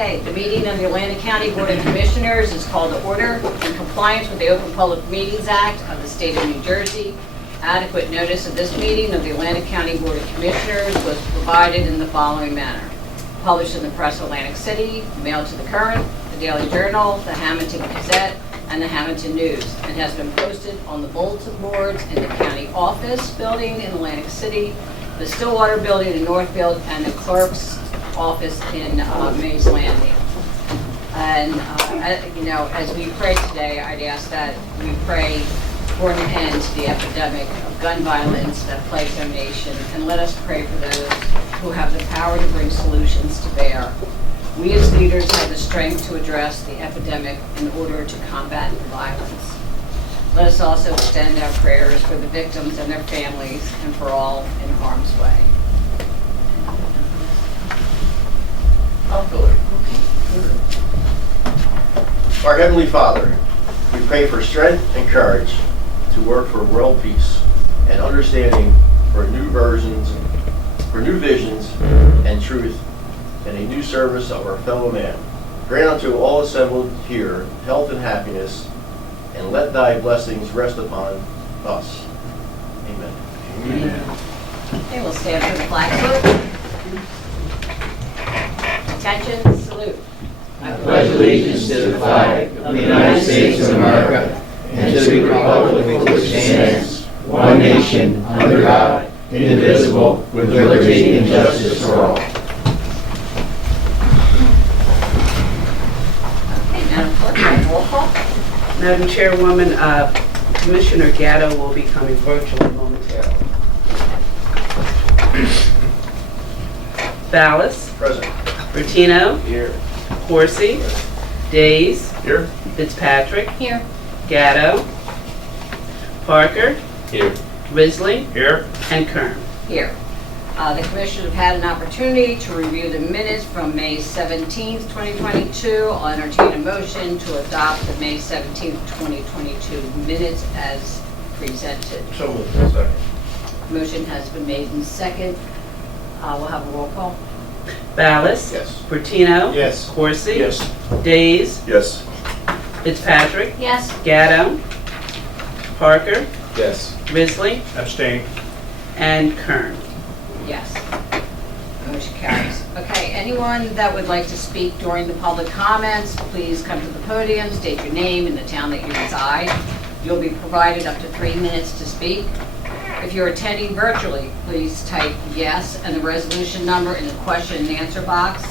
Okay, the meeting of the Atlantic County Board of Commissioners is called to order in compliance with the Open Public Meetings Act of the State of New Jersey. Adequate notice of this meeting of the Atlantic County Board of Commissioners was provided in the following manner. Published in the Press of Atlantic City, mailed to the Current, the Daily Journal, the Hamilton Gazette, and the Hamilton News. It has been posted on the bulletin boards in the county office building in Atlantic City, the Stillwater building in Northfield, and the clerk's office in Mays Landing. And, as we pray today, I'd ask that we pray for an end to the epidemic of gun violence that plagues our nation, and let us pray for those who have the power to bring solutions to bear. We as leaders have the strength to address the epidemic in order to combat the violence. Let us also extend our prayers for the victims and their families and for all in harm's way. Our Heavenly Father, we pray for strength and courage to work for world peace and understanding for new visions and truth, and a new service of our fellow man. Grant unto all assembled here health and happiness, and let thy blessings rest upon us. Amen. Amen. Okay, we'll stand for the flag salute. Attention, salute. I pledge allegiance to the flag of the United States of America and to the republic for which it stands, one nation, under God, indivisible, with liberty and justice for all. Madam Clerk, roll call. Madam Chairwoman, Commissioner Gatto will be coming virtually momentarily. Ballas, Present. Bertino, Here. Corsi, Days, Here. Fitzpatrick, Here. Gatto, Parker, Here. Risley, Here. and Kern. Here. The Commissioners have had an opportunity to review the minutes from May 17th, 2022. I'll entertain a motion to adopt the May 17th, 2022 minutes as presented. So moved. Second. Motion has been made and second. We'll have a roll call. Ballas, Yes. Bertino, Yes. Corsi, Yes. Days, Yes. Fitzpatrick, Yes. Gatto, Parker, Yes. Risley, Abstain. and Kern. Yes. Motion carries. Okay, anyone that would like to speak during the public comments, please come to the podium, state your name and the town that you reside. You'll be provided up to 3 minutes to speak. If you're attending virtually, please type yes and the resolution number in the question and answer box.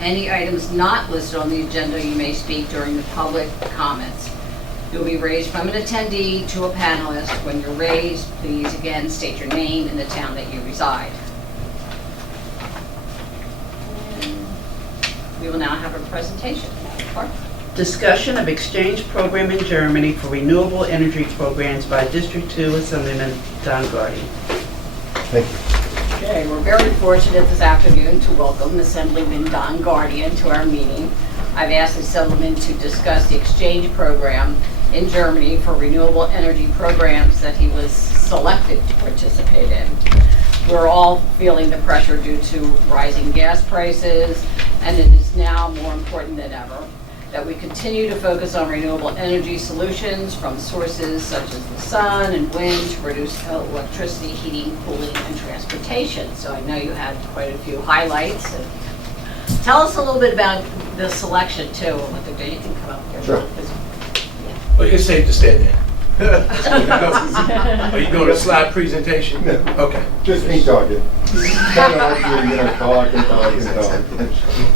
Any items not listed on the agenda, you may speak during the public comments. You'll be raised from an attendee to a panelist. When you're raised, please again state your name and the town that you reside. And we will now have a presentation. Clark? Discussion of exchange program in Germany for renewable energy programs by District 2 Assemblyman Don Guardian. Thank you. Okay, we're very fortunate this afternoon to welcome Assemblyman Don Guardian to our meeting. I've asked the Assemblyman to discuss the exchange program in Germany for renewable energy programs that he was selected to participate in. We're all feeling the pressure due to rising gas prices, and it is now more important than ever that we continue to focus on renewable energy solutions from sources such as the sun and wind to produce electricity, heating, cooling, and transportation. So I know you had quite a few highlights. And tell us a little bit about the selection too, and what they're doing. You can come up here. Sure. Well, it's safe to stand there. Are you doing a slide presentation? No. Okay. Just me talking. Kind of like you talk and talk and talk.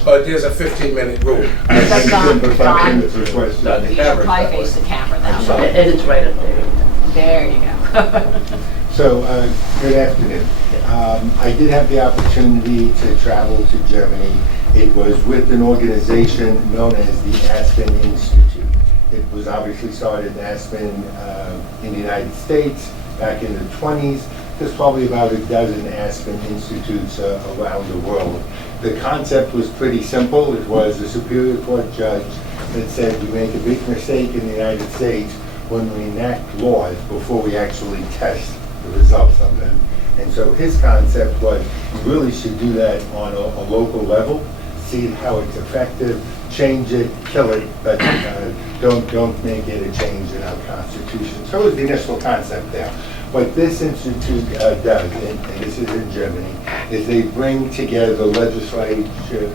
But there's a 15-minute rule. That's Don. For 5 minutes or questions. Don. You should probably face the camera now. And it's right up there. There you go. So, good afternoon. I did have the opportunity to travel to Germany. It was with an organization known as the Aspen Institute. It was obviously started in Aspen in the United States back in the 20s. There's probably about a dozen Aspen Institutes around the world. The concept was pretty simple. It was a Superior Court judge that said we make a big mistake in the United States when we enact laws before we actually test the results of them. And so his concept was you really should do that on a local level, see how it's effective, change it, kill it, but don't make it a change in our Constitution. So it was the initial concept there. What this institute does, and this is in Germany, is they bring together the legislature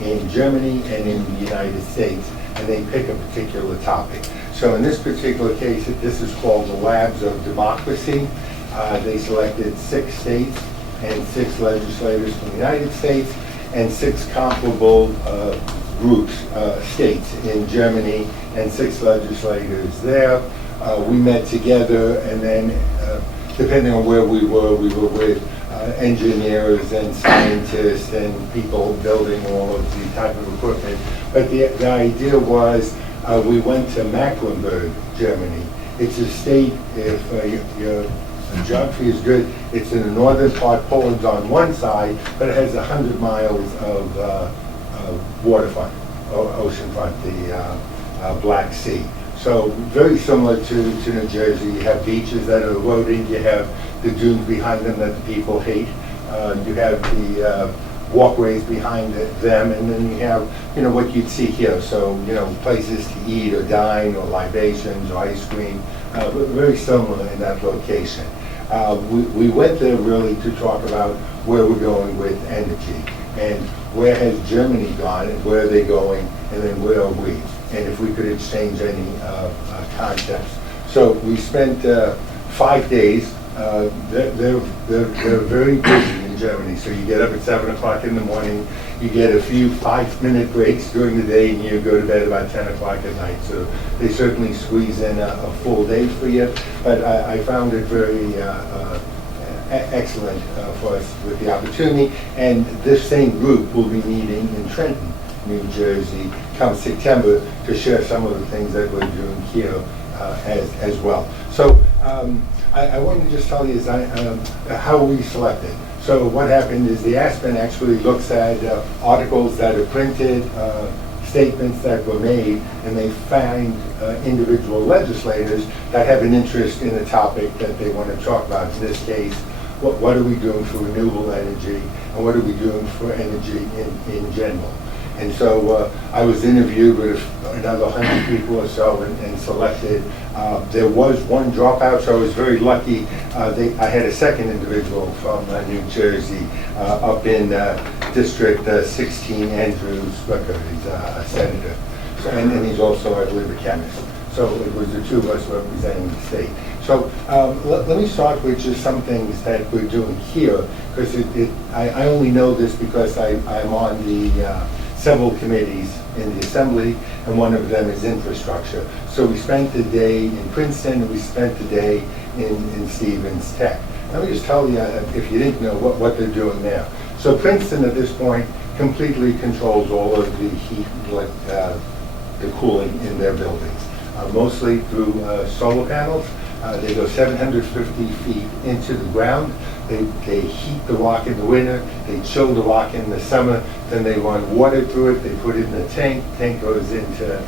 in Germany and in the United States, and they pick a particular topic. So in this particular case, this is called the Labs of Democracy. They selected 6 states and 6 legislators from the United States and 6 comparable groups, states in Germany, and 6 legislators there. We met together, and then depending on where we were with engineers and scientists and people building all of the type of equipment. But the idea was we went to Mecklenburg, Germany. It's a state, if your geography is good, it's in the northern part. Poland's on one side, but it has 100 miles of waterfront, oceanfront, the Black Sea. So very similar to New Jersey. You have beaches that are eroding. You have the dunes behind them that the people hate. You have the walkways behind them, and then you have, what you'd see here. So, places to eat or dine or libations or ice cream. Very similar in that location. We went there really to talk about where we're going with energy and where has Germany gone and where are they going, and then where are we, and if we could exchange any concepts. So we spent 5 days. They're very busy in Germany. So you get up at 7 o'clock in the morning, you get a few 5-minute breaks during the day, and you go to bed about 10 o'clock at night. So they certainly squeeze in a full day for you. But I found it very excellent for us with the opportunity. And this same group will be meeting in Trenton, New Jersey, come September to share some of the things that we're doing here as well. So I want to just tell you how we selected. So what happened is the Aspen actually looks at articles that are printed, statements that were made, and they find individual legislators that have an interest in a topic that they want to talk about. In this case, what are we doing for renewable energy, and what are we doing for energy in general? And so I was interviewed with another 100 people or so and selected. There was one dropout, so I was very lucky. I had a second individual from New Jersey up in District 16, Andrew Swicker. He's a senator. So, and he's also, I believe, a chemist. So it was the 2 of us representing the state. So let me start with just some things that we're doing here, because I only know this because I'm on the several committees in the Assembly, and one of them is infrastructure. So we spent the day in Princeton, and we spent the day in Stevens Tech. Let me just tell you, if you didn't know, what they're doing there. So Princeton at this point completely controls all of the heat, the cooling in their buildings, mostly through solar panels. They go 750 feet into the ground. They heat the rock in the winter, they chill the rock in the summer, then they run water through it, they put it in a tank. Tank goes into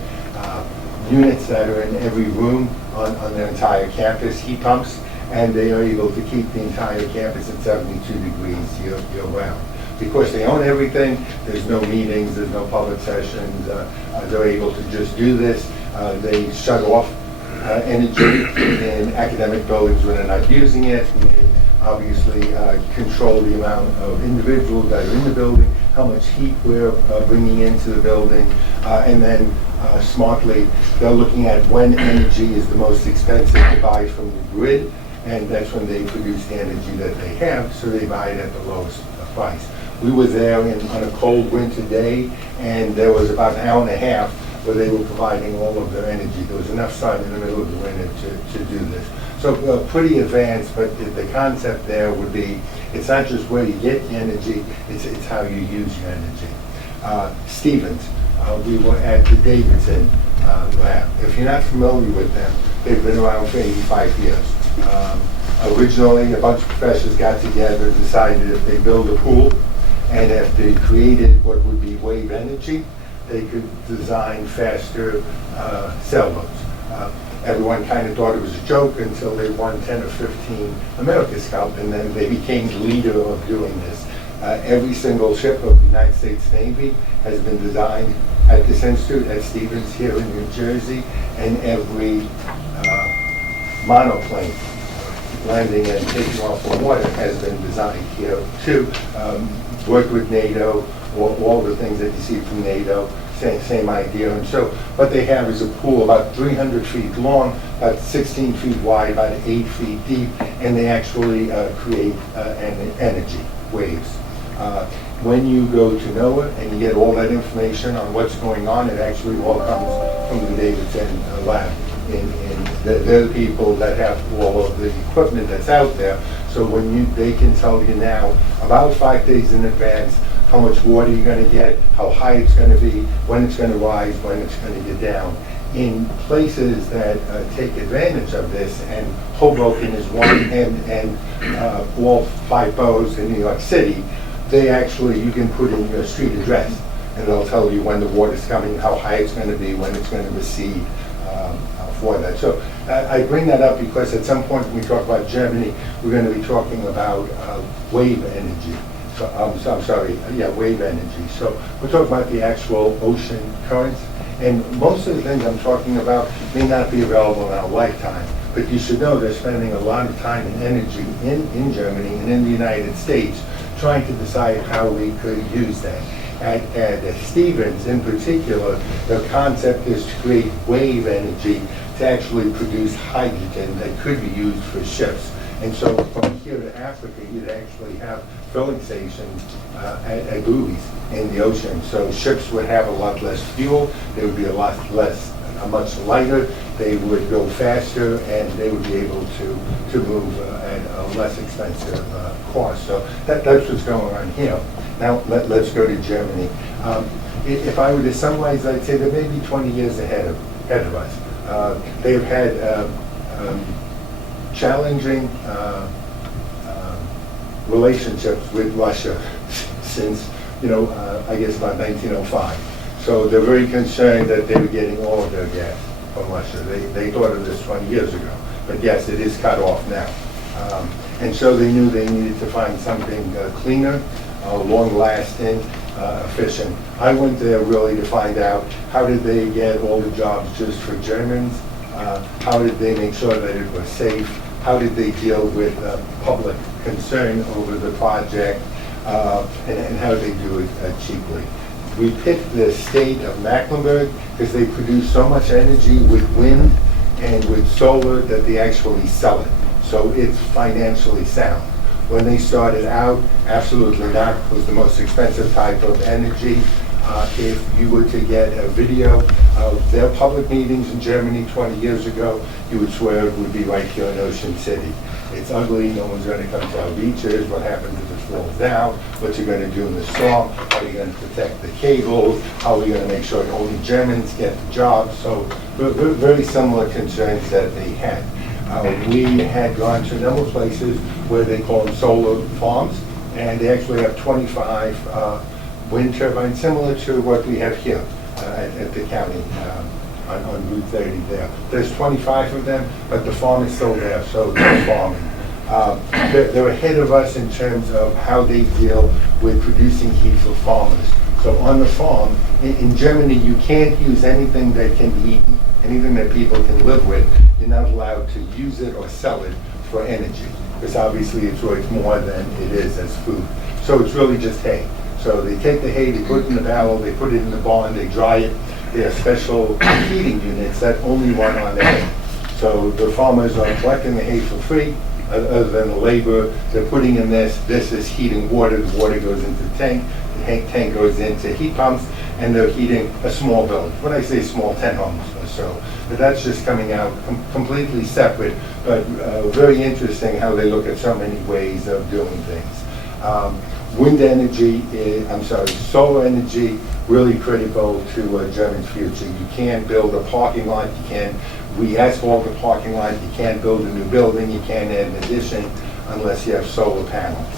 units that are in every room on their entire campus, heat pumps, and they are able to keep the entire campus at 72 degrees year round. Because they own everything, there's no meetings, there's no public sessions, they're able to just do this. They shut off energy in academic buildings when they're not using it. And they obviously control the amount of individuals that are in the building, how much heat we're bringing into the building, and then smartly they're looking at when energy is the most expensive to buy from the grid, and that's when they produce the energy that they have, so they buy it at the lowest price. We were there on a cold winter day, and there was about an hour and a half where they were providing all of their energy. There was enough sun in the middle of the winter to do this. So pretty advanced, but the concept there would be, it's not just where you get the energy, it's how you use your energy. Stevens, we were at the Davidson lab. If you're not familiar with them, they've been around for 85 years. Originally, a bunch of professors got together and decided if they build a pool, and if they created what would be wave energy, they could design faster sailboats. Everyone kind of thought it was a joke until they won 10 or 15 America's Cup, and then they became the leader of doing this. Every single ship of the United States Navy has been designed at this institute at Stevens here in New Jersey, and every monoplane landing and taking off from water has been designed here too. Worked with NATO, all the things that you see from NATO, same idea. And so what they have is a pool about 300 feet long, about 16 feet wide, about 8 feet deep, and they actually create energy waves. When you go to NOAA and you get all that information on what's going on, it actually all comes from the Davidson lab. They're the people that have all of the equipment that's out there. So they can tell you now about 5 days in advance how much water you're going to get, how high it's going to be, when it's going to rise, when it's going to get down. In places that take advantage of this, and Hoboken is one, and all 5 boroughs in New York City, you can put in your street address, and they'll tell you when the water's coming, how high it's going to be, when it's going to recede for that. So I bring that up because at some point when we talk about Germany, we're going to be talking about wave energy. Wave energy. So we're talking about the actual ocean currents, and most of the things I'm talking about may not be available in our lifetime, but you should know they're spending a lot of time and energy in Germany and in the United States trying to decide how we could use that. At Stevens in particular, the concept is to create wave energy to actually produce hydrogen that could be used for ships. And so from here to Africa, you'd actually have filling stations at buoys in the ocean. So ships would have a lot less fuel, they would be much lighter, they would go faster, and they would be able to move at a less expensive cost. So that's what's going on here. Now let's go to Germany. If I were to summarize, I'd say they're maybe 20 years ahead of us. They've had challenging relationships with Russia since, I guess about 1905. So they're very concerned that they were getting all of their gas from Russia. They thought of this 20 years ago, but yes, it is cut off now. And so they knew they needed to find something cleaner, long-lasting, efficient. I went there really to find out how did they get all the jobs just for Germans, how did they make sure that it was safe, how did they deal with public concern over the project, and how did they do it cheaply. We picked the state of Mecklenburg because they produce so much energy with wind and with solar that they actually sell it. So it's financially sound. When they started out, absolutely not. It was the most expensive type of energy. If you were to get a video of their public meetings in Germany 20 years ago, you would swear it would be right here in Ocean City. It's ugly, no one's going to come to our beaches, what happens if it falls down, what you're going to do in the storm, how are you going to protect the cables, how are you going to make sure only Germans get the job. So very similar concerns that they had. We had gone to a number of places where they call them solar farms, and they actually have 25 wind turbines, similar to what we have here at the county on Route 30 there. There's 25 of them, but the farm is still there, so they're farming. They're ahead of us in terms of how they deal with producing heat for farmers. So on the farm, in Germany, you can't use anything that can be eaten, anything that people can live with. You're not allowed to use it or sell it for energy, because obviously it's worth more than it is as food. So it's really just hay. So they take the hay, they put it in the barrel, they put it in the barn, they dry it. They have special heating units that only run on the hay. So the farmers are collecting the hay for free, other than the labor. They're putting in this is heating water. The water goes into the tank tank goes into heat pumps, and they're heating a small building. When I say small, 10 homes or so. But that's just coming out completely separate, but very interesting how they look at so many ways of doing things. Wind energy, solar energy, really critical to German's future. You can't build a parking lot, you can't re-asphalt a parking lot, you can't build a new building, you can't add an addition unless you have solar panels.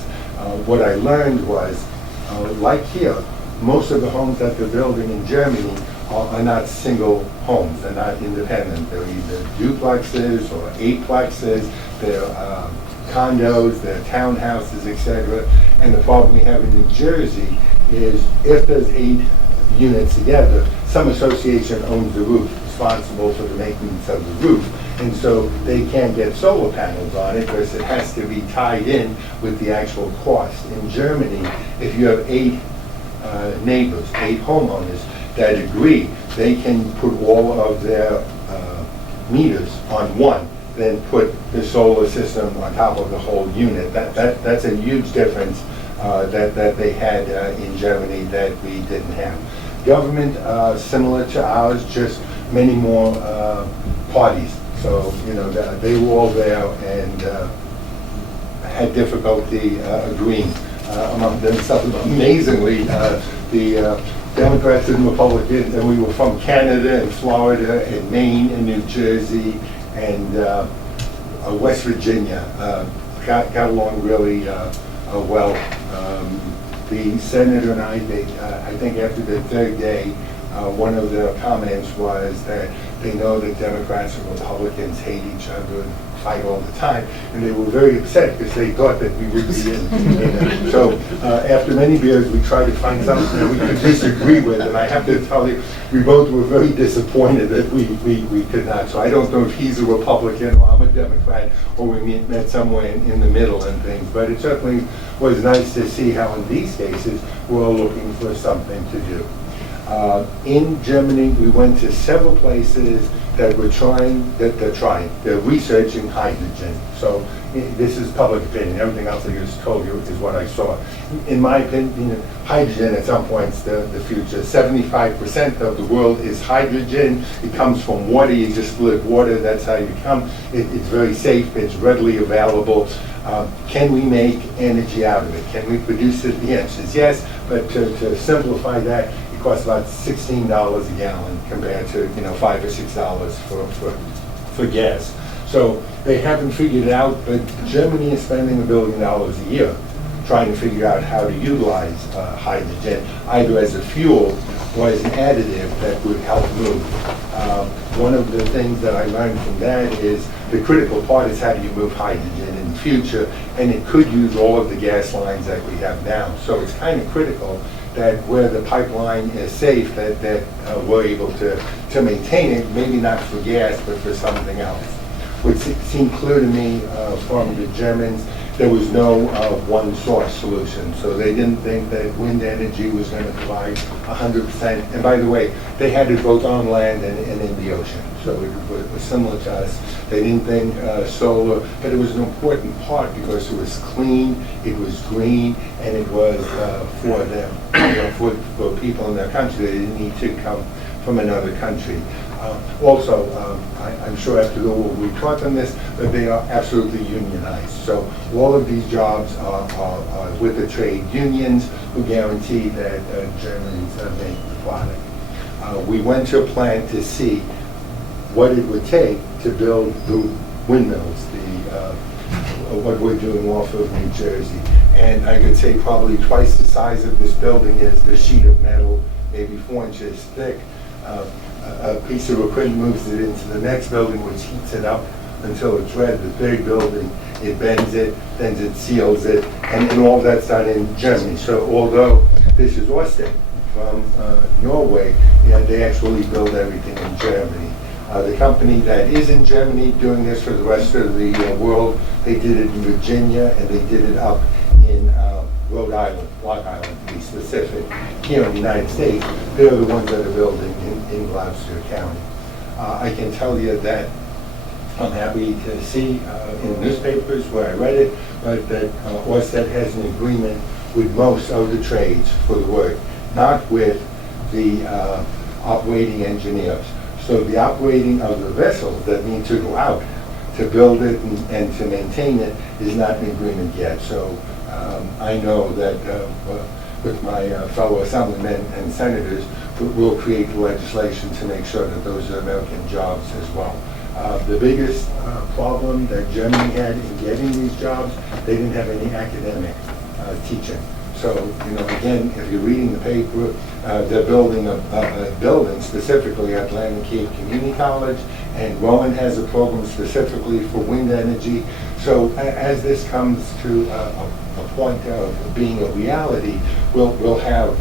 What I learned was, like here, most of the homes that they're building in Germany are not single homes, they're not independent. They're either duplexes or eightplexes, they're condos, they're townhouses, etc. And the problem we have in New Jersey is if there's 8 units together, some association owns the roof, responsible for the maintenance of the roof. And so they can't get solar panels on it because it has to be tied in with the actual cost. In Germany, if you have 8 neighbors, 8 homeowners that agree, they can put all of their meters on one, then put the solar system on top of the whole unit. That's a huge difference that they had in Germany that we didn't have. Government, similar to ours, just many more parties. So, they were all there and had difficulty agreeing among themselves. Amazingly, the Democrats and Republicans, and we were from Canada and Florida and Maine and New Jersey and West Virginia, got along really well. The senator and I think after the third day, one of the comments was that they know that Democrats and Republicans hate each other and fight all the time, and they were very upset because they thought that we would be in. So after many beers, we tried to find something that we could disagree with, and I have to tell you, we both were very disappointed that we could not. So I don't know if he's a Republican or I'm a Democrat, or we met somewhere in the middle and things, but it certainly was nice to see how in these cases we're all looking for something to do. In Germany, we went to several places that were they're researching hydrogen. So this is public opinion. Everything else I just told you is what I saw. In my opinion, hydrogen at some point is the future. 75% of the world is hydrogen. It comes from water. You just split water. That's how you come. It's very safe. It's readily available. Can we make energy out of it? Can we produce it? The answer is yes. But to simplify that, it costs about $16 a gallon compared to $5 or $6 for gas. So they haven't figured it out, but Germany is spending $1 billion a year trying to figure out how to utilize hydrogen, either as a fuel or as an additive that would help move. One of the things that I learned from that is the critical part is how do you move hydrogen in the future, and it could use all of the gas lines that we have now. So it's kind of critical that where the pipeline is safe, that we're able to maintain it, maybe not for gas, but for something else. What seemed clear to me from the Germans, there was no one source solution. So they didn't think that wind energy was going to provide 100%. And by the way, they had it both on land and in the ocean. So it was similar to us. They didn't think solar, but it was an important part because it was clean, it was green, and it was for them, for people in their country. They didn't need to come from another country. Also, I'm sure after the war we taught them this, but they are absolutely unionized. So all of these jobs are with the trade unions who guarantee that Germans make the product. We went to a plant to see what it would take to build the windmills, what we're doing off of New Jersey. And I could say probably twice the size of this building is the sheet of metal, maybe 4 inches thick. A piece of equipment moves it into the next building, which heats it up until it's ready. The third building, it bends it, then it seals it, and all that's done in Germany. So although this is Austin from Norway, they actually build everything in Germany. The company that is in Germany doing this for the rest of the world, they did it in Virginia and they did it up in Rhode Island, Block Island to be specific. Here in the United States, they're the ones that are building in Gloucester County. I can tell you that I'm happy to see in newspapers where I read it, but that Ørsted has an agreement with most of the trades for the work, not with the operating engineers. So the operating of the vessels that need to go out to build it and to maintain it is not in agreement yet. So I know that with my fellow assemblymen and senators, we'll create the legislation to make sure that those are American jobs as well. The biggest problem that Germany had in getting these jobs, they didn't have any academic teaching. So, again, if you're reading the paper, they're building a building specifically at Atlantic Cape Community College, and Rowan has a program specifically for wind energy. So as this comes to a point of being a reality, we'll have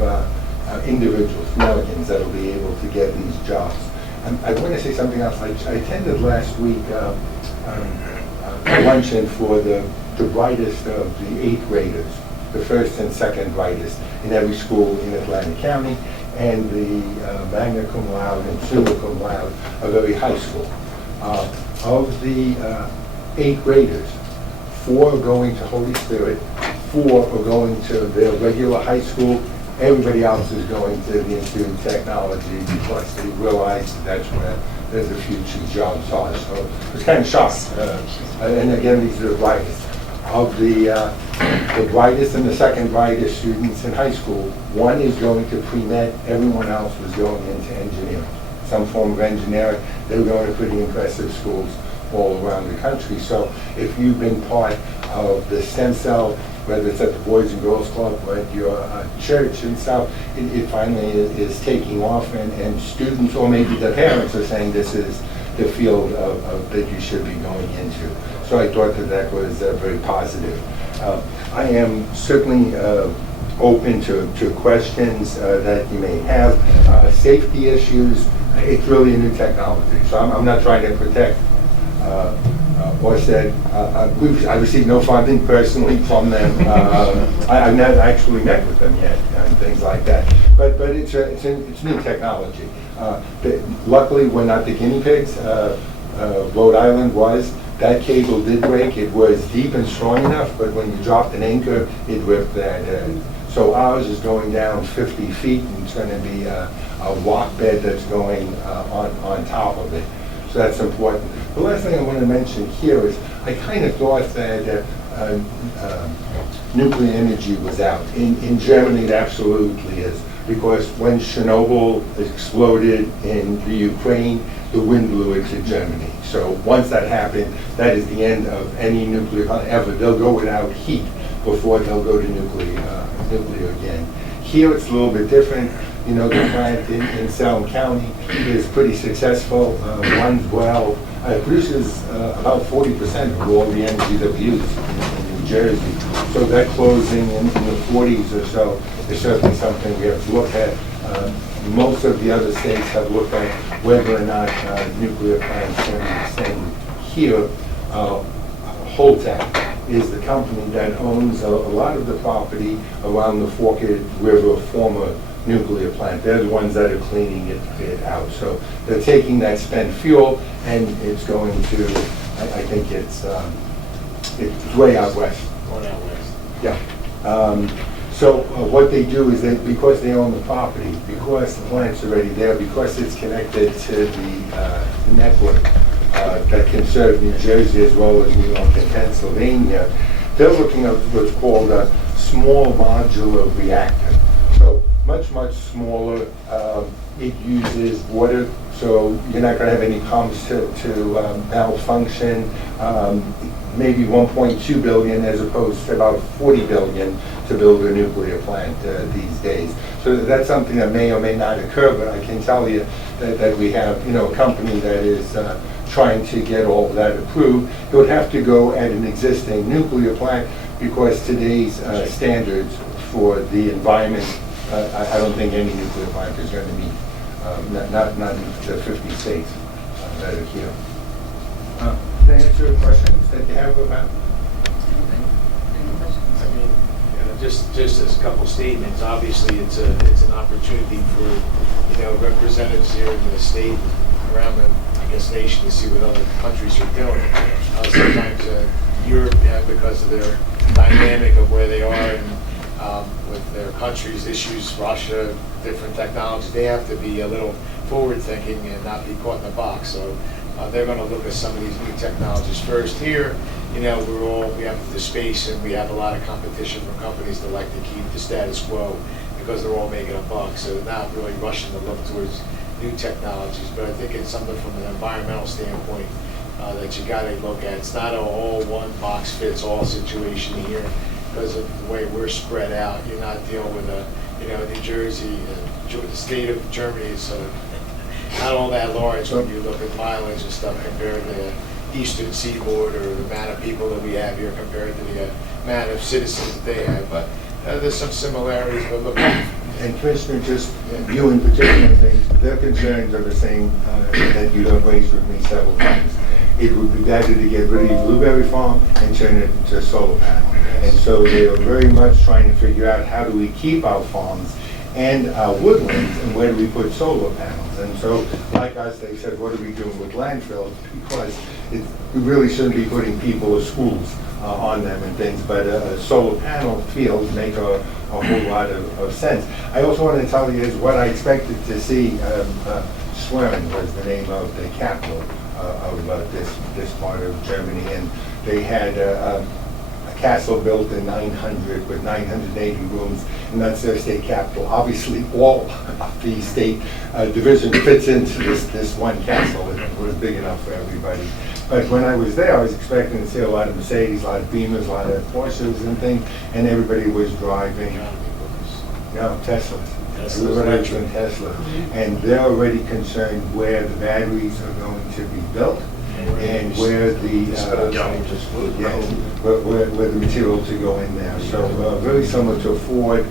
individuals, Americans, that will be able to get these jobs. I want to say something else. I attended last week a luncheon for the brightest of the 8th graders, the first and second brightest in every school in Atlantic County, and the magna cum laude and summa cum laude of every high school. Of the 8th graders, 4 are going to Holy Spirit, 4 are going to their regular high school. Everybody else is going to the Institute of Technology because they realize that's where the future jobs are. So it's kind of shocking. And again, these are the brightest. Of the brightest and the second brightest students in high school, 1 is going to pre-med, everyone else was going into engineering. Some form of engineering. They were going to pretty impressive schools all around the country. So if you've been part of the stem cell, whether it's at the Boys and Girls Club or at your church and stuff, it finally is taking off, and students, or maybe the parents, are saying this is the field that you should be going into. So I thought that was very positive. I am certainly open to questions that you may have. Safety issues, it's really a new technology, so I'm not trying to protect or said, I received no funding personally from them. I've not actually met with them yet and things like that. But it's new technology. Luckily, we're not the guinea pigs. Rhode Island was. That cable did break. It was deep and strong enough, but when you dropped an anchor, it ripped that. So ours is going down 50 feet, and it's going to be a walk bed that's going on top of it. So that's important. The last thing I want to mention here is I kind of thought that nuclear energy was out. In Germany, it absolutely is, because when Chernobyl exploded in the Ukraine, the wind blew it to Germany. So once that happened, that is the end of any nuclear plant ever. They'll go without heat before they'll go to nuclear again. Here it's a little bit different. You know, the plant in Salem County is pretty successful, runs well. It produces about 40% of all the energy that we use in New Jersey. So that closing in the 40s or so is certainly something we have to look at. Most of the other states have looked at whether or not nuclear plants can be extended. Here, Holtec is the company that owns a lot of the property around the Forked River former nuclear plant. They're the ones that are cleaning it out. So they're taking that spent fuel, and it's going to, I think it's way out west. Going out west. Yeah. So what they do is that because they own the property, because the plant's already there, because it's connected to the network that can serve New Jersey as well as New York and Pennsylvania, they're looking at what's called a small modular reactor. So much smaller. It uses water, so you're not going to have any pumps to malfunction. Maybe 1.2 billion as opposed to about 40 billion to build a nuclear plant these days. So that's something that may or may not occur, but I can tell you that we have, a company that is trying to get all of that approved. It would have to go at an existing nuclear plant because today's standards for the environment, I don't think any nuclear plant is going to meet, not the 50 states that are here. Can I answer questions that you have about? I mean, just as a couple statements, obviously it's an opportunity for, representatives here in the state, around the, nation to see what other countries are doing. Sometimes Europe, because of their dynamic of where they are and with their countries' issues, Russia, different technologies, they have to be a little forward-thinking and not be caught in a box. So they're going to look at some of these new technologies first. Here, we have the space, and we have a lot of competition from companies that like to keep the status quo because they're all making a buck. So they're not really rushing to look towards new technologies. But I think it's something from an environmental standpoint that you got to look at. It's not an all one box fits all situation here because of the way we're spread out. You're not dealing with New Jersey, the state of Germany is not all that large when you look at mileage and stuff compared to the eastern seaboard or the amount of people that we have here compared to the amount of citizens that they have. But there's some similarities, but look, And Commissioner, just you in particular, things, their concerns are the same that you have raised with me several times. It would be better to get rid of Blueberry Farm and turn it into a solar panel. And so they are very much trying to figure out how do we keep our farms and our woodlands, and where do we put solar panels? And so, like us, they said, what are we doing with landfills? Because we really shouldn't be putting people or schools on them and things, but solar panel fields make a whole lot of sense. I also want to tell you is what I expected to see. Schwerin was the name of the capital of this part of Germany, and they had a castle built in 900 with 980 rooms, and that's their state capital. Obviously, all of the state division fits into this one castle. It was big enough for everybody. But when I was there, I was expecting to see a lot of Mercedes, a lot of Beamers, a lot of Porsches and things, and everybody was driving, Teslas. Everybody was in Tesla. And they're already concerned where the batteries are going to be built and where the where the material to go in there. So very similar to Ford,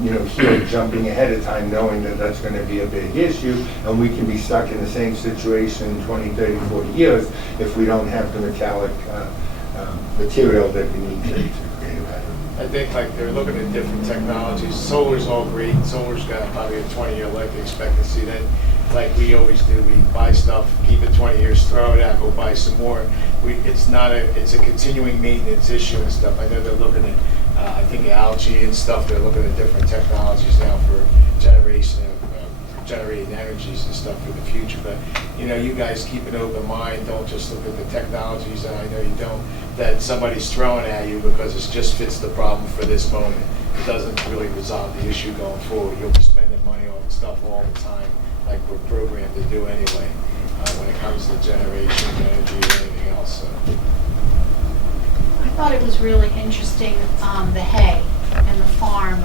here jumping ahead of time, knowing that that's going to be a big issue, and we can be stuck in the same situation in 20, 30, 40 years if we don't have the metallic material that we need to create a battery. I think like they're looking at different technologies. Solar's all great. Solar's got probably a 20-year life expectancy. Then, like we always do, we buy stuff, keep it 20 years, throw it out, go buy some more. It's a continuing maintenance issue and stuff. I know they're looking at, I think algae and stuff. They're looking at different technologies now for generation of generating energies and stuff for the future. But you guys keep an open mind. Don't just look at the technologies, and I know you don't, that somebody's throwing at you because it just fits the problem for this moment. It doesn't really resolve the issue going forward. You'll be spending money on stuff all the time, like we're programmed to do anyway, when it comes to generation, energy, and anything else. So. I thought it was really interesting, the hay and the farms.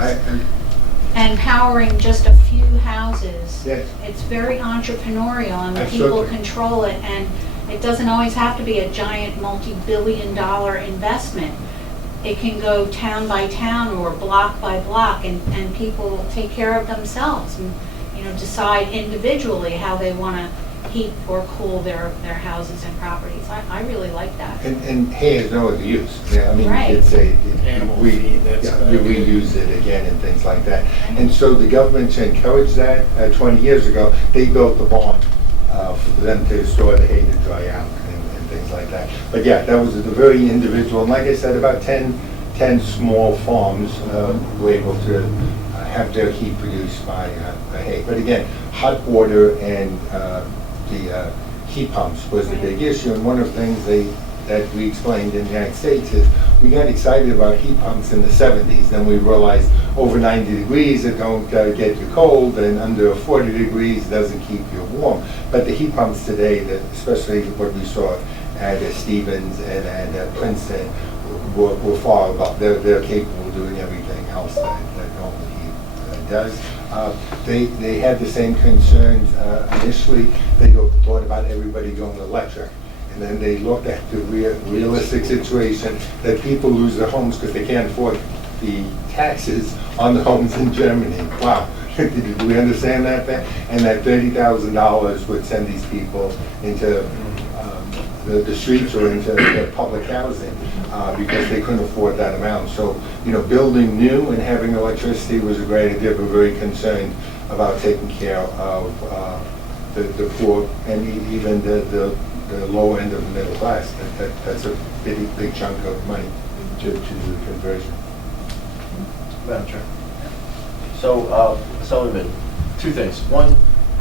And powering just a few houses. Yes. It's very entrepreneurial, and the Absolutely. people control it, and it doesn't always have to be a giant multi-billion-dollar investment. It can go town by town or block by block, and people take care of themselves and decide individually how they want to heat or cool their houses and properties. I really like that. And hay has no other use. Yeah, I mean, Right. it's Animal feed, that's about it. we use it again and things like that. And so the government to encourage that, 20 years ago, they built the barn for them to store the hay to dry out and things like that. But yeah, that was a very individual. And like I said, about 10 small farms were able to have their heat produced by hay. But again, hot water and the heat pumps was the big issue. And one of the things that we explained in the United States is we got excited about heat pumps in the 70s. Then we realized over 90 degrees it don't get you cold, and under 40 degrees it doesn't keep you warm. But the heat pumps today, especially what we saw at Stevens and at Princeton, were far above. They're capable of doing everything else that normal heat does. They had the same concerns initially. They thought about everybody going electric. And then they looked at the realistic situation that people lose their homes because they can't afford the taxes on the homes in Germany. Wow. Do we understand that? And that $30,000 would send these people into the streets or into public housing because they couldn't afford that amount. So, building new and having electricity was a great idea, but very concerned about taking care of the poor and even the lower end of the middle class. That's a big chunk of money to do the conversion. Madam Chair. So, Sullivan, two things. One,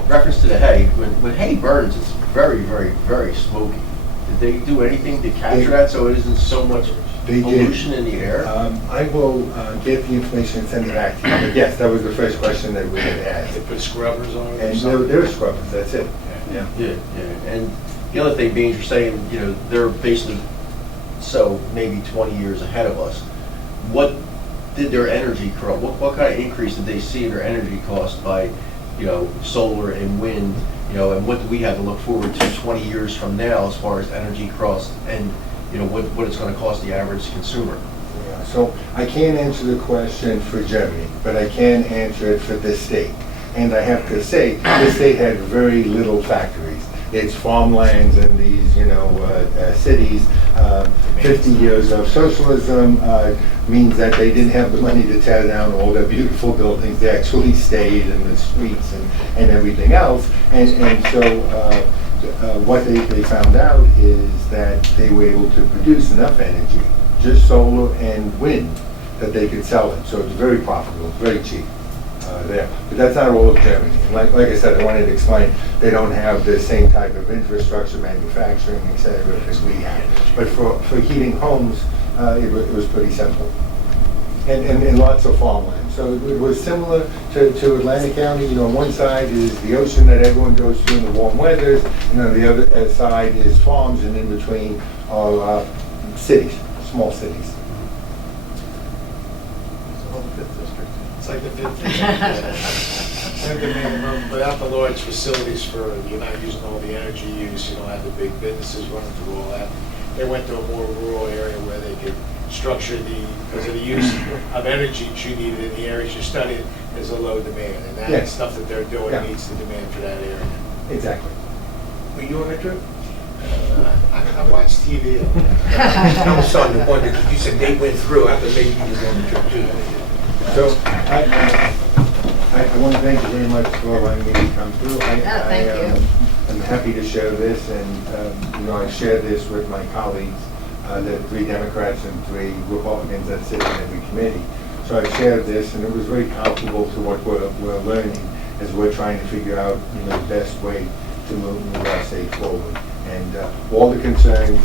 reference to the hay. When hay burns, it's very, very, very smoky. Did they do anything to capture that so it isn't so much pollution in the air? I will get the information and send it back to you. But yes, that was the first question that we had asked. They put scrubbers on it or And something? there are scrubbers, that's it. Yeah. Yeah. And the other thing being, you're saying, they're basically maybe 20 years ahead of us. What did their energy cost? What kind of increase did they see in their energy cost by, solar and wind? And what do we have to look forward to 20 years from now as far as energy cost and, what it's going to cost the average consumer? So I can't answer the question for Germany, but I can answer it for this state. And I have to say, this state had very little factories. It's farmlands in these, cities. 50 years of socialism means that they didn't have the money to tear down all their beautiful buildings. They actually stayed in the streets and everything else. And so what they found out is that they were able to produce enough energy, just solar and wind, that they could sell it. So it's very profitable, very cheap. There. But that's not all of Germany. And like I said, I wanted to explain, they don't have the same type of infrastructure, manufacturing, et cetera, as we have. But for heating homes, it was pretty simple. And lots of farmland. So it was similar to Atlantic County. On one side is the ocean that everyone goes to in the warm weathers, and on the other side is farms, and in between are cities, small cities. It's like the fifth district. And the minimum, without the large facilities you're not using all the energy use, you don't have the big businesses running through all that. They went to a more rural area where they could structure because of the use of energy you needed in the areas you studied, there's a low demand. And that Yes. stuff that they're doing Yeah. meets the demand for that area. Exactly. Were you on the trip? I watched TV. I was starting to wonder, because you said they went through, I thought maybe you was on the trip too. So I want to thank you very much for allowing me to come through. Thank you. I'm happy to share this, and I share this with my colleagues. There are 3 Democrats and 3 Republicans that sit in every committee. So I shared this, and it was very comparable to what we're learning as we're trying to figure out the best way to move our state forward. And all the concerns,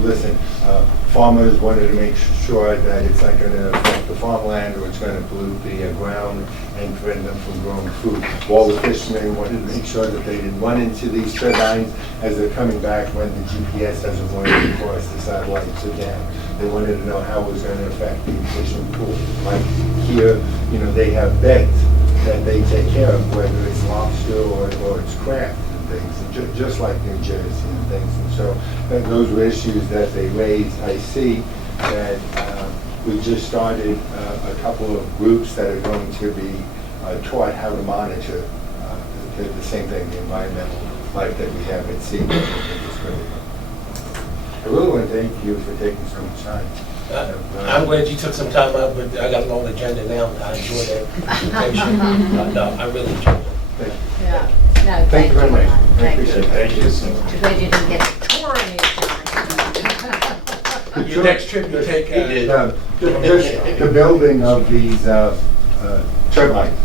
listen, farmers wanted to make sure that it's not going to affect the farmland or it's going to pollute the ground and prevent them from growing food. All the fishermen wanted to make sure that they didn't run into these turbines as they're coming back when the GPS doesn't work because the satellites are down. They wanted to know how it was going to affect the fishing pool. Like here, they have beds that they take care of, whether it's lobster or it's crab. Things, just like New Jersey and things. And so those were issues that they raised. I see that we just started a couple of groups that are going to be taught how to monitor the same thing, the environmental life that we have at sea. I really want to thank you for taking so much time. I'm glad you took some time out, but I got a long agenda now. I enjoyed that presentation. No, I really enjoyed it. Thank you. Yeah. No, Thank you very much. I Thank you. appreciate it. Thank you so much. Too bad you didn't get a tour anytime. Your next trip, you take, Just the building of these turbines,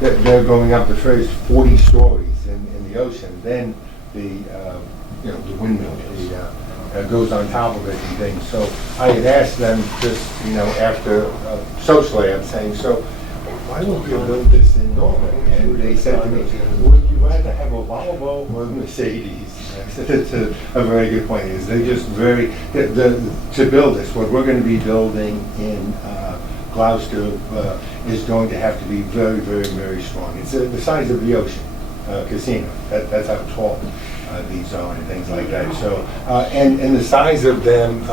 they're going up the first 40 stories in the ocean. Then the windmill goes on top of it and things. So I had asked them just, after socially, I'm saying, so why won't you build this in Norway? And they said to me, would you rather have a Volvo or a Mercedes? I said, it's a very good point. They're just very, to build this, what we're going to be building in Gloucester is going to have to be very, very, very strong. It's the size of the ocean casino. That's how tall these are and things like that. So, and the size of them,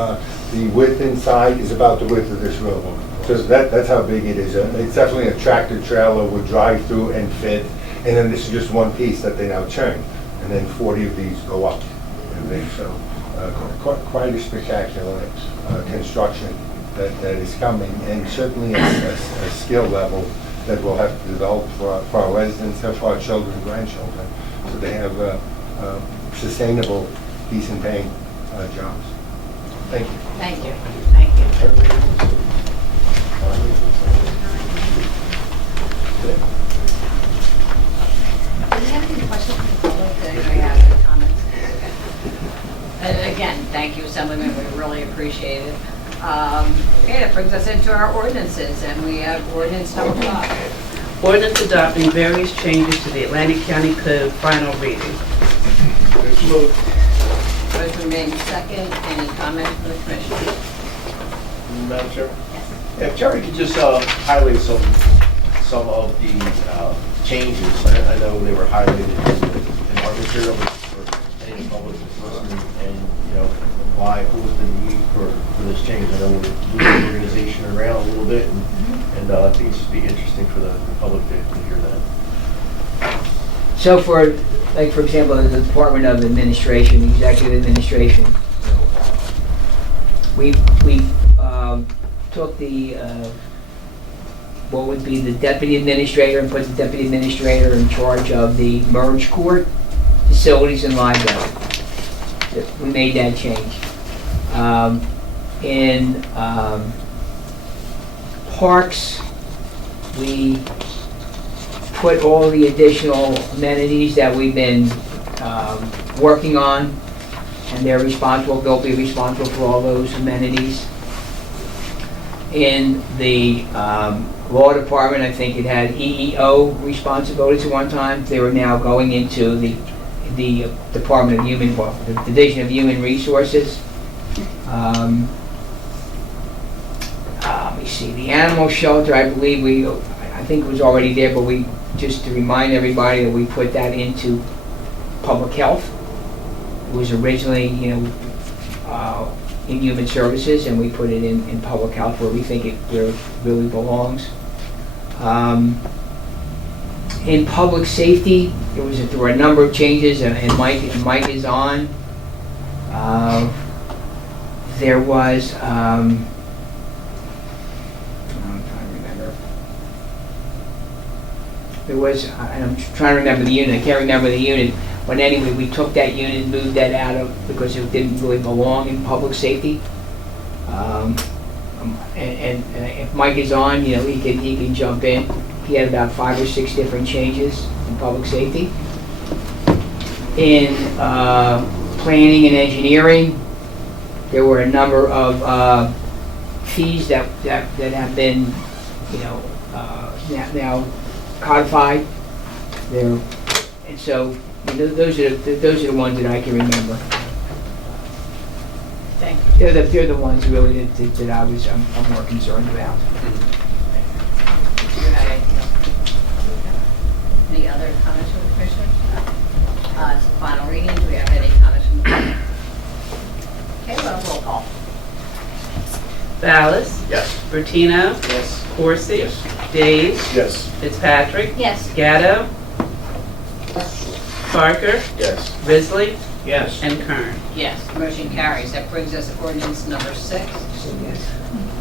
the width inside is about the width of this room. So that's how big it is. It's definitely a tractor trailer would drive through and fit. And then this is just one piece that they now turn. And then 40 of these go up. And so quite a spectacular construction that is coming. And certainly a skill level that we'll have to develop for our residents and for our children and grandchildren. So they have sustainable, decent paying jobs. Thank you. Thank you. Thank you. Do you have any questions from the public? Does anybody have any comments? Again, thank you, Assemblyman, we really appreciate it. Okay, that brings us into our ordinances, and we have ordinance number 5. Ordinance adopting various changes to the Atlantic County Code, final reading. Motion made second. Any comments from the commissioners? Madam Chair? If Jerry could just highlight some of the changes. I know they were highlighted in our material for any public listening, and what was the need for this change. I know we're be interesting for the public to hear that. So for example, the Department of Administration, Executive Administration, we took the, what would be the deputy administrator and put the deputy administrator in charge of the merge court, facilities and library. We made that change. In parks, we put all the additional amenities that we've been working on, and they'll be responsible for all those amenities. In the law department, I think it had EEO responsibilities at one time. They were now going into the Department of the Division of Human Resources. Let me see, the animal shelter, I believe I think it was already there, but just to remind everybody that we put that into public health. It was originally, in human services, and we put it in public health where we think where it really belongs. In public safety, there were a number of changes, and Mike is on. There was, I'm trying to remember. I'm trying to remember the unit. I can't remember the unit. But anyway, we took that unit and moved that out of, because it didn't really belong in public safety. And if Mike is on, he can jump in. He had about 5 or 6 different changes in public safety. In planning and engineering, there were a number of fees that have been, now codified. And so those are the ones that I can remember. Thank you. They're the ones really that I'm more concerned about. Any other comments from the commissioners? It's the final reading. Do we have any comments from the public? Okay, well, roll call. Ballas? Yes. Bertino? Yes. Corsi? Yes. Days? Yes. Fitzpatrick? Yes. Gatto? Parker? Yes. Risley? Yes. And Kern. Yes, motion carries. That brings us to ordinance number 6. So yes.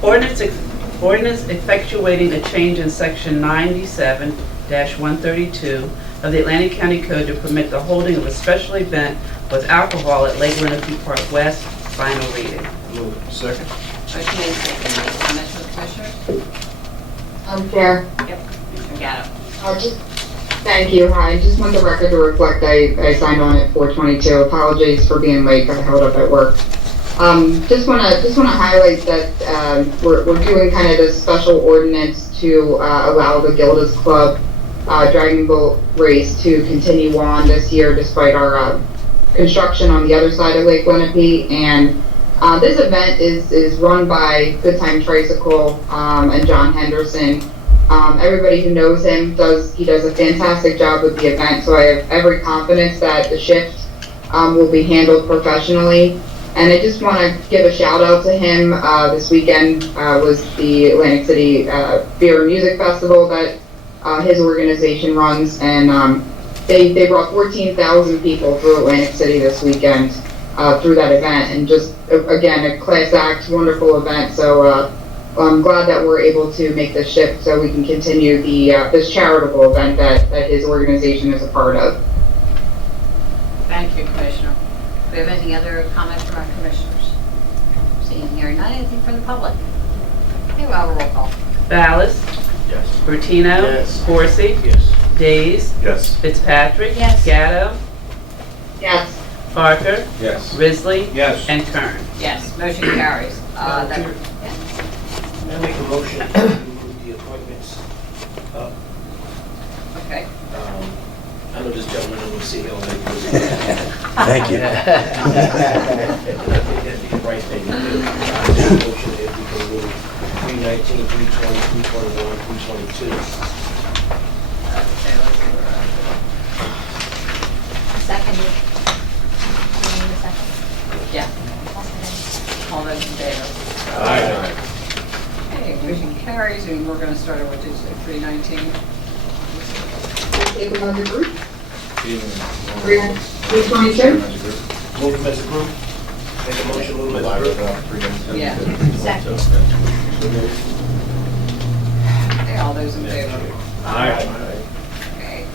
Ordinance effectuating a change in section 97-132 of the Atlantic County Code to permit the holding of a special event with alcohol at Lake Winnebago Park West. Final reading. Move. Second. Motion made second. Any comments from the commissioners? Chair. Yep. Commissioner Gatto. Thank you. Hi, just want the record to reflect I signed on at 4:22. Apologies for being late. Got held up at work. Just want to highlight that we're doing kind of this special ordinance to allow the Gilda's Club Dragon Boat Race to continue on this year despite our construction on the other side of Lake Winnebago. And this event is run by Good Time Tricycle and John Henderson. Everybody who knows him does a fantastic job with the event, so I have every confidence that the shift will be handled professionally. And I just want to give a shout out to him. This weekend was the Atlantic City Beer and Music Festival that his organization runs, and they brought 14,000 people through Atlantic City this weekend through that event, and just again a class act, wonderful event. So I'm glad that we're able to make this shift so we can continue this charitable event that his organization is a part of. Thank you, Commissioner. Do we have any other comments from our commissioners? Seeing and hearing none, anything from the public? Okay, well, roll call. Ballas? Yes. Bertino? Yes. Corsi? Yes. Days? Yes. Fitzpatrick? Yes. Gatto? Yes. Parker? Yes. Risley? Yes. And Kern. Yes, motion carries. Chair. I make a motion to move the appointments up. Okay. I know this gentleman, and we'll see he'll make it. Thank you. I think that'd be the right thing to do. I make a motion if we can move 319, 320, 321, 322. Second. You need a second? Yeah, all those in favor? Aye. Okay, we Motion carries, and we're gonna start over Tuesday, 319. Supervisor Group? 322? Move them as a group. Make a motion, move them as a group. Yeah. Second. Okay, all those in favor? Aye. Okay.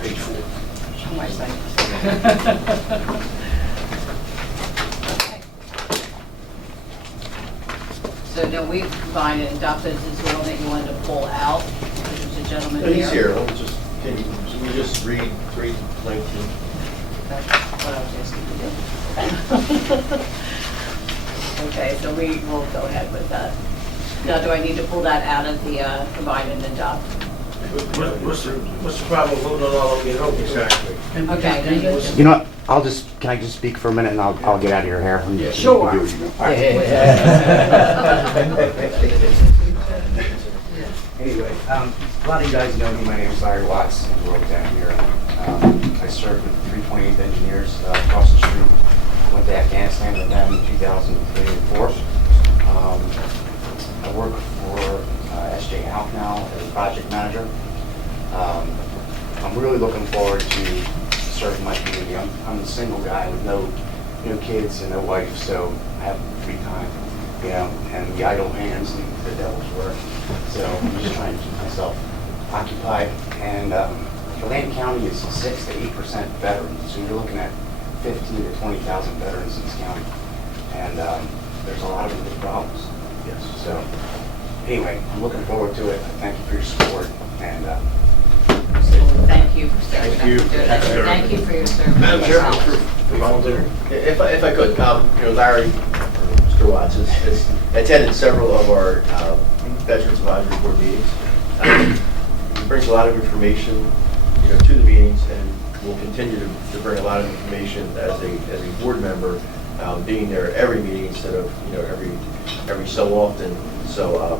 Page 4. On my side. Okay. So no, we combined and adopted this one that you wanted to pull out. There's a gentleman here. He's here, can you just read 319? That's what I was asking you to do. Okay, so we will go ahead with that. Now, do I need to pull that out of the combine and adopt? What's the problem with voting on all of it? Exactly. Okay, then you You know what, can I just speak for a minute and I'll get out of your hair? Sure. Anyway, a lot of you guys know me, my name is Larry Watts, and I work down here. I served with 328th Engineers across the street. Went to Afghanistan with them in 2003 and 2004. I work for SJ Alk now as a project manager. I'm really looking forward to serving my community. I'm a single guy with no kids and no wife, so I have free time, and the idle hands lead to the devil's work. So I'm just trying to keep myself occupied. And Atlantic County is 6 to 8% veterans, so you're looking at 15,000 to 20,000 veterans in this county, and there's a lot of big problems. Yes. So anyway, I'm looking forward to it. Thank you for your support, and Thank you for stepping up. Thank you. and doing that. Thank you for your service. Madam Chairman, for volunteer. If I could, Larry, Mr. Watts, has attended several of our Veterans Advisory Board meetings. He brings a lot of information, to the meetings, and will continue to bring a lot of information as a board member, being there every meeting instead of every so often. So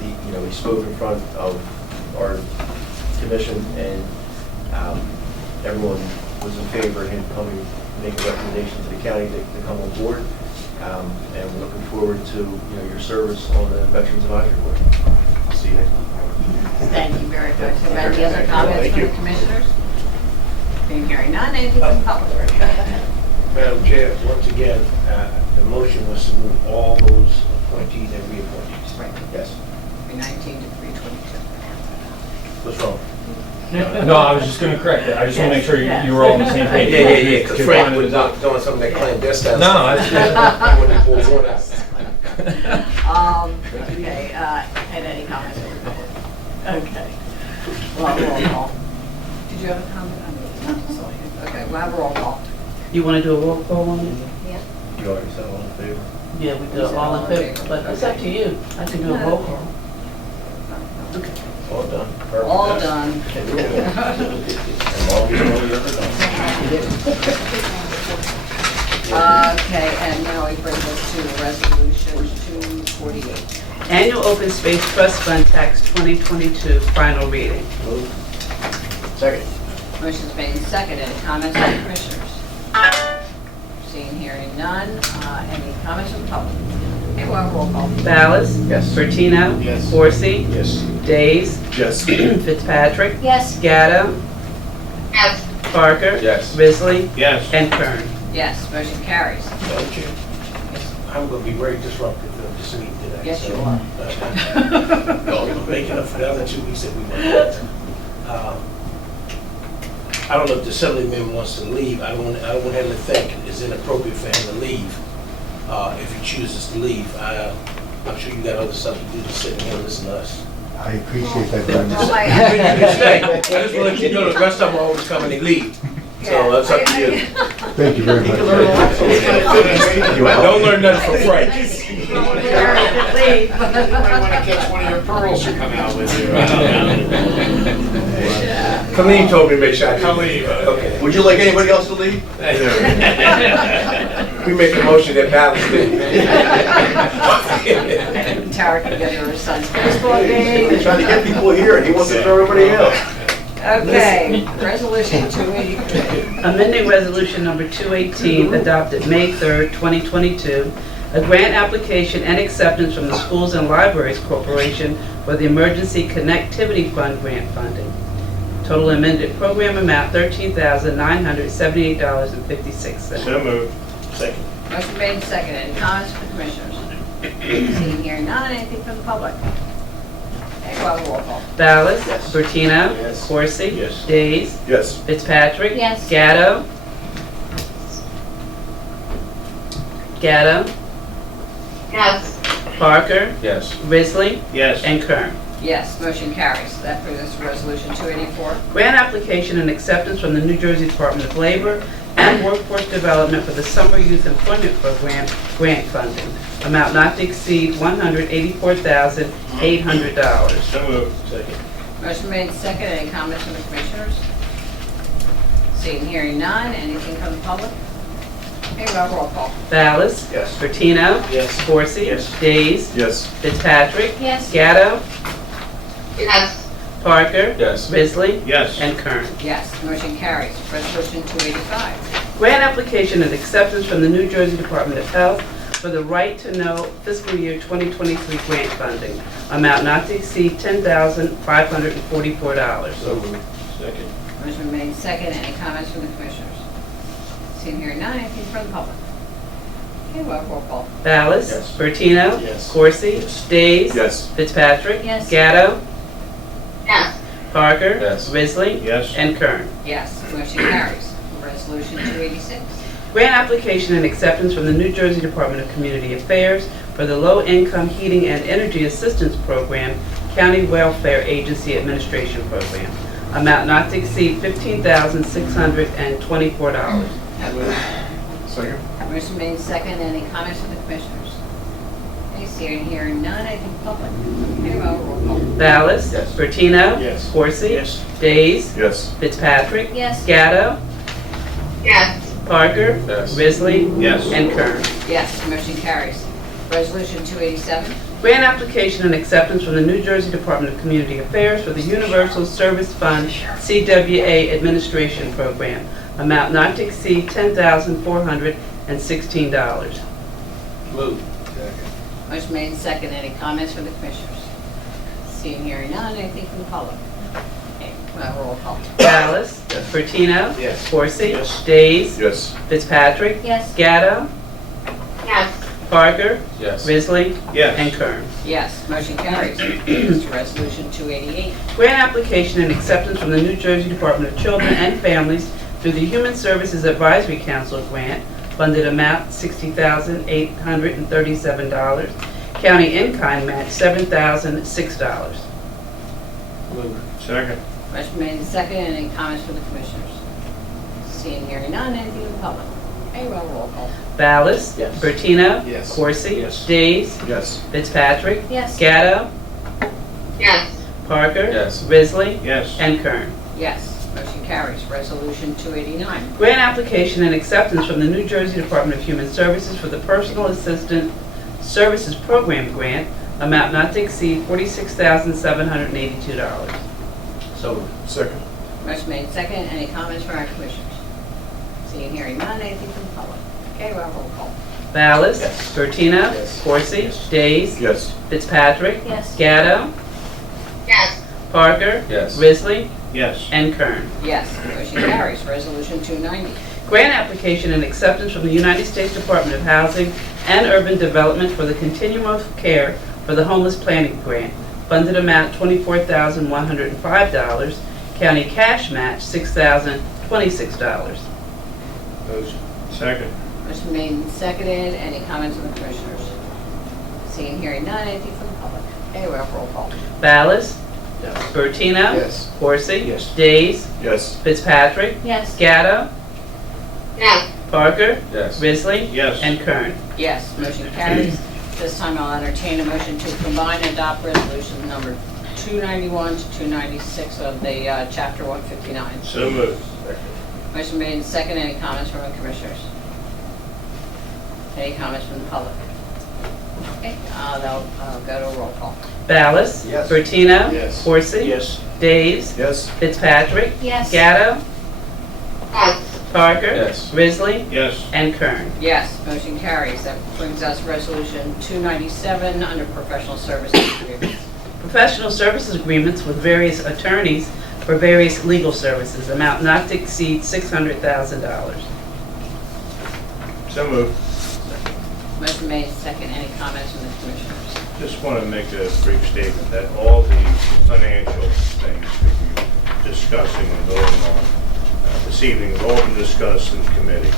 he spoke in front of our commission, and everyone was in favor of him coming, make a recommendation to the county to come on board. And we're looking forward to your service on the Veterans Advisory Board. I'll see you next month. Thank you very much. Any other comments from the commissioners? Being hearing none, anything from the public? Madam Chair, once again, the motion was to move all those appointees and reappointees. Right, Yes. 319 to 322. What's wrong? No, I was just going to correct it. I just want to make sure you were all on the same page. Because Frank was doing something that clandestine. No, that's Okay, and any comments from the public? Okay. Well, roll call. Did you have a comment? No, sorry. Okay, we'll have a roll call. You want to do a roll call on it? You already said all in favor? Yeah, we do it all in favor, but it's up to you. I can do a roll call. All done. Perfect. All done. And longest one we've ever done. Okay, and now we bring this to resolution 248. Annual Open Space Trust Fund Tax 2022, final reading. Move. Second. Motion's made and seconded. Comments from the commissioners? Seeing, hearing none. Any comments from the public? Okay, we'll have a roll call. Ballas? Yes. Bertino? Yes. Horsey? Yes. Days? Yes. Fitzpatrick? Yes. Gatto? Yes. Parker? Yes. Risley? Yes. And Kern. Yes, motion carries. Madam Chair, I'm going to be very disruptive this week today. Yes, so, you are. I'm making up for the other 2 weeks that we were. I don't know if the assemblyman wants to leave. I don't want him to think it's inappropriate for him to leave. If he chooses to leave, I'm sure you got other stuff to do than sit here and listen to us. I appreciate that very much. Oh, my- I just want to let you know the rest of them always come and they leave. So that's up to you. Thank you very much. Don't learn nothing from Frank. Leave. You might want to catch one of your pearls you come out with you. Colleen told me to make sure I leave. Okay. Would you like anybody else to leave? We make a motion that balance Tara can go to her son's baseball game. He's trying to get people here, and he wants to throw everybody out. Okay, resolution 283. Amending Resolution Number 218, adopted May 3rd, 2022, a grant application and acceptance from the Schools and Libraries Corporation for the Emergency Connectivity Fund grant funding. Total amended program amount $13,978.56. So moved. Second. Motion made and seconded. Any comments from the commissioners? Seeing here none, anything from the public? Okay, we'll have a roll call. Ballas. Yes. Bertino. Yes. Corsi. Yes. Days. Yes. Fitzpatrick. Yes. Gatto. Yes. Parker. Yes. Risley. Yes. And Kern. Yes, motion carries. That brings us to resolution 284. Grant application and acceptance from the New Jersey Department of Labor and Workforce Development for the Summer Youth Employment Program grant funding. Amount not to exceed $184,800. So moved. Second. Motion made and seconded. Any comments from the commissioners? Seeing, hearing none, anything from the public? Okay, we'll have a roll call. Ballas. Yes. Bertino. Yes. Corsi. Yes. Days. Yes. Fitzpatrick. Yes. Gatto. Yes. Parker. Yes. Risley. Yes. And Kern. Yes, motion carries. Resolution 285. Grant application and acceptance from the New Jersey Department of Health for the Right to Know fiscal year 2023 grant funding. Amount not to exceed $10,544. So moved. Second. Motion made and seconded. Any comments from the commissioners? Seeing, hearing none, anything from the public? Okay, we'll have a roll call. Ballas. Yes. Bertino. Yes. Corsi. Days. Yes. Fitzpatrick. Yes. Gatto. Yes. Parker. Yes. Risley. Yes. And Kern. Yes, motion carries. Resolution 286. Grant application and acceptance from the New Jersey Department of Community Affairs for the Low Income Heating and Energy Assistance Program County Welfare Agency Administration Program. Amount not to exceed $15,624. Second. Motion made and seconded. Any comments from the commissioners? Okay, seeing, hearing none, anything from the public? Okay, we'll have a roll call. Ballas. Yes. Bertino. Yes. Corsi. Yes. Days. Yes. Fitzpatrick. Yes. Gatto. Yes. Parker. Yes. Risley. Yes. And Kern. Yes, motion carries. Resolution 287. Grant application and acceptance from the New Jersey Department of Community Affairs for the Universal Service Fund CWA Administration Program. Amount not to exceed $10,416. Moved. Motion made and seconded. Any comments from the commissioners? Seeing, hearing none, anything from the public? Okay, we'll have a roll call. Ballas. Yes. Bertino. Yes. Corsi. Yes. Days. Yes. Fitzpatrick. Yes. Gatto. Yes. Parker. Yes. Risley. Yes. And Kern. Yes, motion carries. It's Resolution 288. Grant application and acceptance from the New Jersey Department of Children and Families through the Human Services Advisory Council grant, funded amount $60,837. County in-kind match $7,006. Moved. Second. Motion made and seconded. Any comments from the commissioners? Seeing, hearing none, anything from the public? Okay, we'll have a roll call. Ballas. Yes. Bertino. Yes. Corsi. Yes. Days. Yes. Fitzpatrick. Yes. Gatto. Yes. Parker. Yes. Risley. Yes. And Kern. Yes, motion carries. Resolution 289. Grant application and acceptance from the New Jersey Department of Human Services for the Personal Assistant Services Program grant, amount not to exceed $46,782. So moved. Second. Motion made and seconded. Any comments from our commissioners? Seeing, hearing none, anything from the public? Okay, we'll have a roll call. Ballas. Yes. Bertino. Yes. Corsi. Yes. Days. Yes. Fitzpatrick. Yes. Gatto. Yes. Parker. Yes. Risley. Yes. And Kern. Yes, motion carries. Resolution 290. Grant application and acceptance from the United States Department of Housing and Urban Development for the Continuum of Care for the Homeless Planning Grant. Funded amount $24,105. County cash match $6,026. Motion. Second. Motion made and seconded. Any comments from the commissioners? Seeing, hearing none, anything from the public? Okay, we'll have a roll call. Ballas. Yes. Bertino. Yes. Corsi. Yes. Days. Yes. Fitzpatrick. Yes. Gatto. Yes. Parker. Yes. Risley. Yes. And Kern. Yes, motion carries. This time I'll entertain a motion to combine and adopt resolution number 291 to 296 of the Chapter 159. So moved. Motion made and seconded. Any comments from the commissioners? Any comments from the public? Okay, they'll go to a roll call. Ballas? Yes. Bertino? Yes. Coursey? Yes. Days? Yes. Fitzpatrick? Yes. Gatto? Yes. Parker? Yes. Risley? Yes. And Kern. Yes, motion carries. That brings us resolution 297 under professional services agreements. Professional services agreements with various attorneys for various legal services, amount not to exceed $600,000. So moved. Motion made, second. Any comments from the commissioners? Just want to make a brief statement that all the financial things that you're discussing and voting on this evening have all been discussed in committee,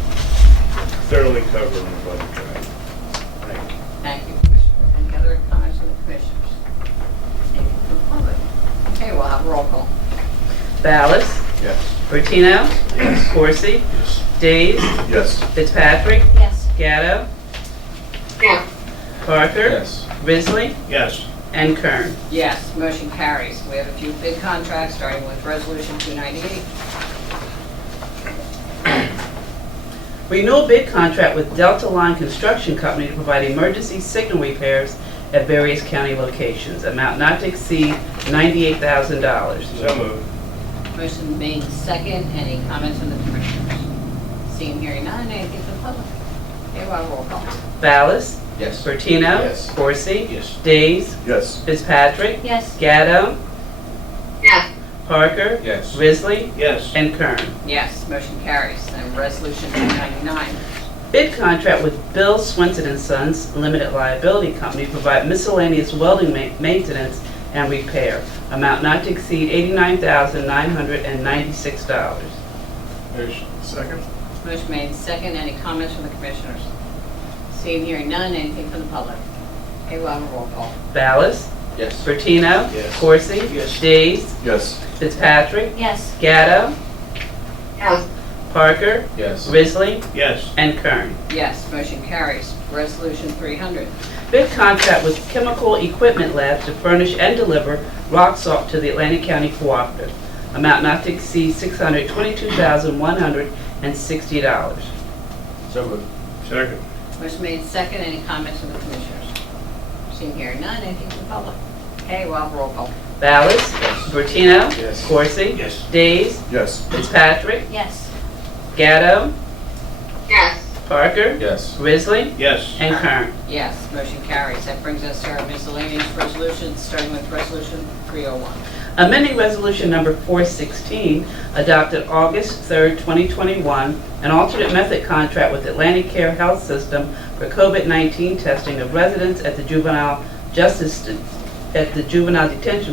thoroughly covered in the budget committee. Thank you. Thank you, Commissioner. Any other comments from the commissioners? Anything from the public? Okay, we'll have a roll call. Ballas? Yes. Bertino? Yes. Coursey? Yes. Days? Yes. Fitzpatrick? Yes. Gatto? Yes. Parker? Yes. Risley? Yes. And Kern. Yes, motion carries. We have a few bid contracts, starting with resolution 298. Renewal bid contract with Delta Line Construction Company to provide emergency signal repairs at various county locations, amount not to exceed $98,000. So moved. Motion made, second. Any comments from the commissioners? Seeing, hearing none. Anything from the public? Okay, we'll have a roll call. Ballas? Yes. Bertino? Yes. Coursey? Yes. Days? Yes. Fitzpatrick? Yes. Gatto? Yes. Parker? Yes. Risley? Yes. And Kern. Yes, motion carries. And resolution 299. Bid contract with Bill Swenson and Sons Limited Liability Company to provide miscellaneous welding maintenance and repair, amount not to exceed $89,996. Second. Motion made, second. Any comments from the commissioners? Seeing, hearing none. Anything from the public? Okay, we'll have a roll call. Ballas? Yes. Bertino? Yes. Coursey? Yes. Days? Yes. Fitzpatrick? Yes. Gatto? Yes. Parker? Yes. Risley? Yes. And Kern. Yes, motion carries. Resolution 300. Bid contract with Chemical Equipment Labs to furnish and deliver rock salt to the Atlantic County Cooperative, amount not to exceed $622,160. So moved. Second. Motion made, second. Any comments from the commissioners? Seeing, hearing none. Anything from the public? Okay, we'll have a roll call. Ballas? Yes. Bertino? Yes. Coursey? Yes. Days? Yes. Fitzpatrick? Yes. Gatto? Yes. Parker? Yes. Risley? Yes. And Kern. Yes, motion carries. That brings us to our miscellaneous resolutions, starting with resolution 301. Amending Resolution Number 416, adopted August 3rd, 2021, an alternate method contract with Atlantic Care Health System for COVID-19 testing of residents at the Juvenile Detention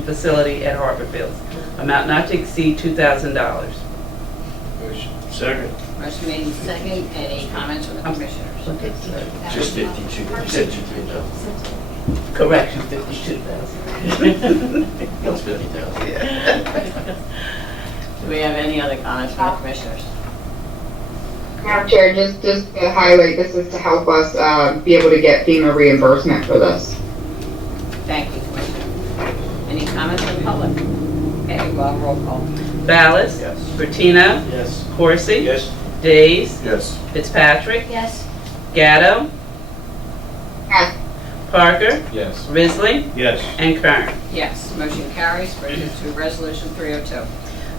Facility at Harborville, amount not to exceed $2,000. Second. Motion made, second. Any comments from the commissioners? Just 52. You said 2,000. Correction, 52,000. That's 50,000. Do we have any other comments from the commissioners? Madam Chair, just to highlight, this is to help us be able to get FEMA reimbursement for this. Thank you, Commissioner. Any comments from the public? Okay, we'll have a roll call. Ballas? Yes. Bertino? Yes. Coursey? Yes. Days? Yes. Fitzpatrick? Yes. Gatto? Yes. Parker? Yes. Risley? Yes. And Kern. Yes, motion carries. Brings us to resolution 302.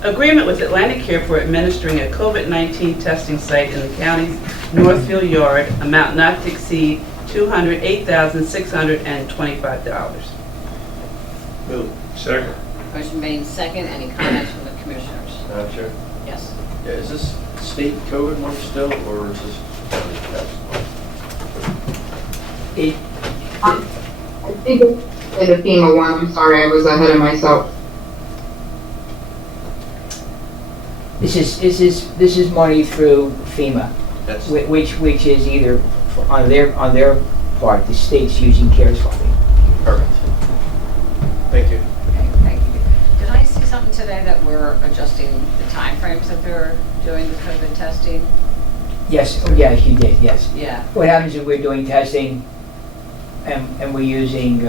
Agreement with Atlantic Care for administering a COVID-19 testing site in the county's Northfield Yard, amount not to exceed $208,625. Move. Second. Motion made, second. Any comments from the commissioners? Madam Chair? Yes. Yeah, is this state COVID money still, or is this county tax money? I think it's the FEMA one. I'm sorry, I was ahead of myself. This is money through FEMA, That's which is either on their part, the state's using CARES funding. perfect. Thank you. Okay, thank you. Did I see something today that we're adjusting the timeframes that they're doing the COVID testing? Yes, yes, you did, yes. Yeah. What happens is we're doing testing and we're using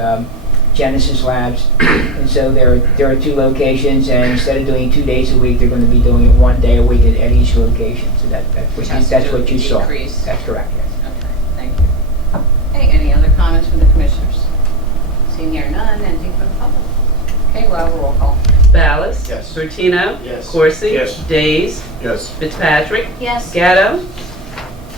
Genesis Labs, and so there are two locations, and instead of doing 2 days a week, they're going to be doing it 1 day a week at each location. So that's Which has to do what with you saw. decrease. That's correct, yes. Okay, thank you. Hey, any other comments from from the commissioners? Seeing here none, anything from the public? Okay, we'll have a roll call. Ballas? Yes. Bertino? Yes. Corsi? Yes. Days? Yes. Fitzpatrick? Yes. Gatto?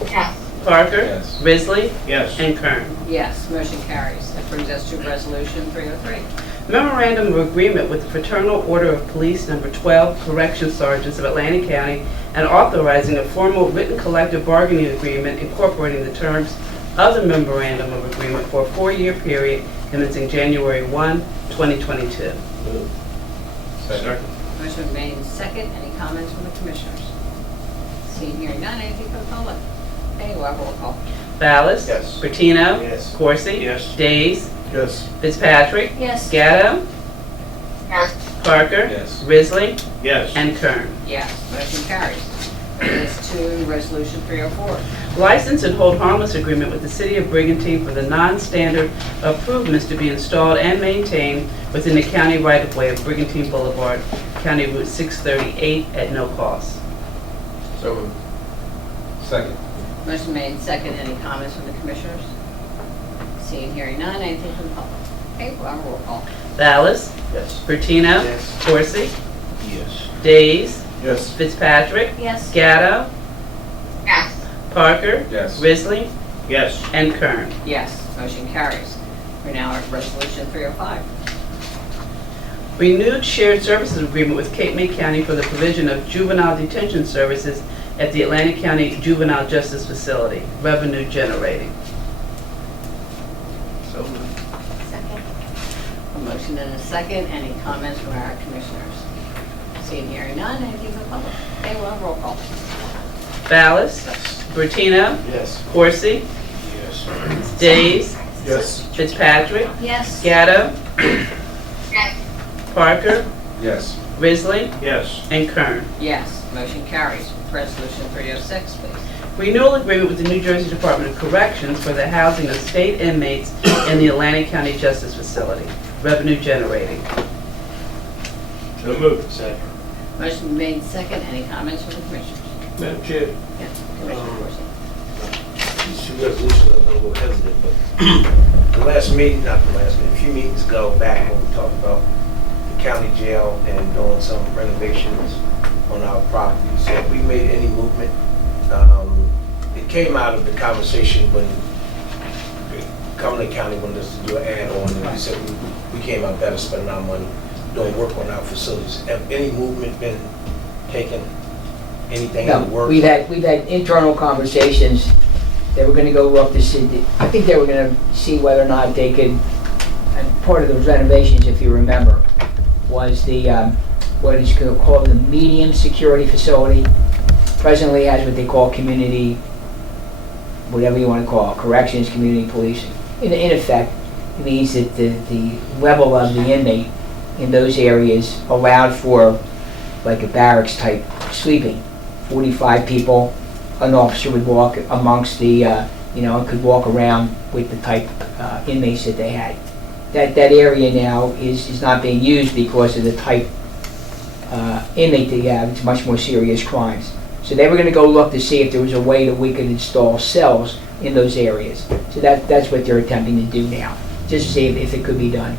Yes. Parker? Yes. Risley? Yes. And Kern. Yes, motion carries. That brings us to Resolution 303. Memorandum of Agreement with the Fraternal Order of Police Number 12 Correction Sergeants of Atlantic County and authorizing a formal written collective bargaining agreement incorporating the terms of the Memorandum of Agreement for a 4-year period commencing January 1, 2022. Second. Motion made and second. Any comments from the commissioners? Seeing here none, anything from the public? Okay, we'll have a roll call. Ballas? Yes. Bertino? Yes. Corsi? Yes. Days? Yes. Fitzpatrick? Yes. Gatto? Yes. Parker? Yes. Risley? Yes. And Kern. Yes, motion carries. Brings us to Resolution 304. License and hold harmless agreement with the City of Brigantine for the non-standard improvements to be installed and maintained within the county right-of-way of Brigantine Boulevard, County Route 638 at no cost. So moved. Second. Motion made and second. Any comments from the commissioners? Seeing, hearing none, anything from the public? Okay, we'll have a roll call. Ballas? Yes. Bertino? Yes. Corsi? Yes. Days? Yes. Fitzpatrick? Yes. Gatto? Yes. Parker? Yes. Risley? Yes. And Kern. Yes, motion carries. We're now at Resolution 305. Renewed shared services agreement with Cape May County for the provision of juvenile detention services at the Atlantic County Juvenile Justice Facility, revenue generating. So moved. Second. A motion and a second. Any comments from our commissioners? Seeing, hearing none, anything from the public? Okay, we'll have a roll call. Ballas? Bertino? Yes. Corsi? Yes. Days? Yes. Fitzpatrick? Yes. Gatto? Yes. Parker? Yes. Risley? Yes. And Kern. Yes, motion carries. Resolution 306, please. Renewal agreement with the New Jersey Department of Corrections for the housing of state inmates in the Atlantic County Justice Facility, revenue generating. So moved. Second. Motion made and second. Any comments from the commissioners? Madam Chair, Yes, Commissioner Corsi. these two resolutions, I'm a little hesitant, but the last meeting, not the last meeting, a few meetings ago back when we talked about the county jail and doing some renovations on our properties, have we made any movement? It came out of the conversation when Cumberland County wanted us to do an add-on, and we said we came out better spending our money doing work on our facilities. Have any movement been taken? Anything in the No, works? we've had internal conversations. They were gonna go look to see, I think they were gonna see whether or not they could, and part of those renovations, if you remember, was the, what is called the medium security facility. Presently has what they call community, whatever you wanna call it, corrections, community policing. In effect, it means that the level of the inmate in those areas allowed for like a barracks type sleeping. 45 people, an officer would walk amongst the, could walk around with the type inmates that they had. That area now is not being used because of the type inmate that you have. It's much more serious crimes. So they were going to go look to see if there was a way that we could install cells in those areas. So that's what they're attempting to do now, just to see if it could be done.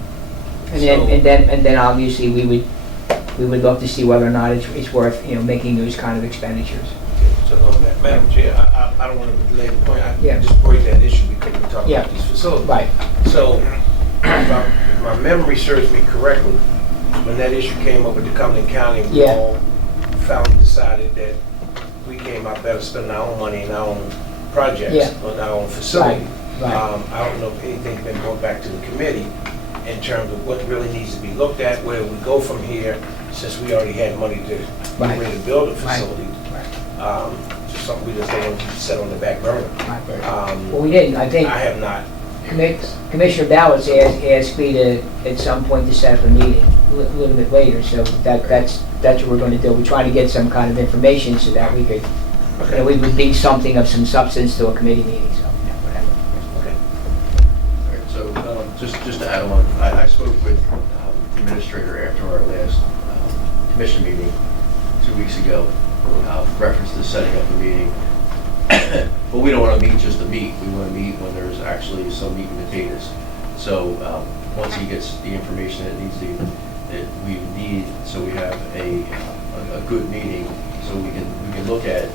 And then obviously we would look to see whether or not it's worth making those kind of expenditures. So, Madam Chair, I don't want to delay the point. I Yeah. just brought that issue because we're talking Yeah. about these facilities. Right. So, if my memory serves me correctly, when that issue came up with the Cumberland County, we Yeah. all decided that we came out better spending our own money in our own projects, Yeah. on our own facility. Right. I don't know if anything's been brought back to the committee in terms of what really needs to be looked at, where we go from here, since we already had money to Right. really build a Right. facility. Just something we just don't want to set on the back burner. Well, we didn't. I think I have not. Commissioner Ballas asked me to, at some point, to set up a meeting a little bit later, so that's what we're going to do. We're trying to get some kind of information so that we could, we would bring something of some substance to a committee meeting, so, whatever. All right, so just to add on, I spoke with the administrator after our last commission meeting 2 weeks ago, reference to setting up a meeting. But we don't want to meet just to meet. We want to meet when there's actually some meat and potatoes. So once he gets the information that we need, so we have a good meeting, so we can look at,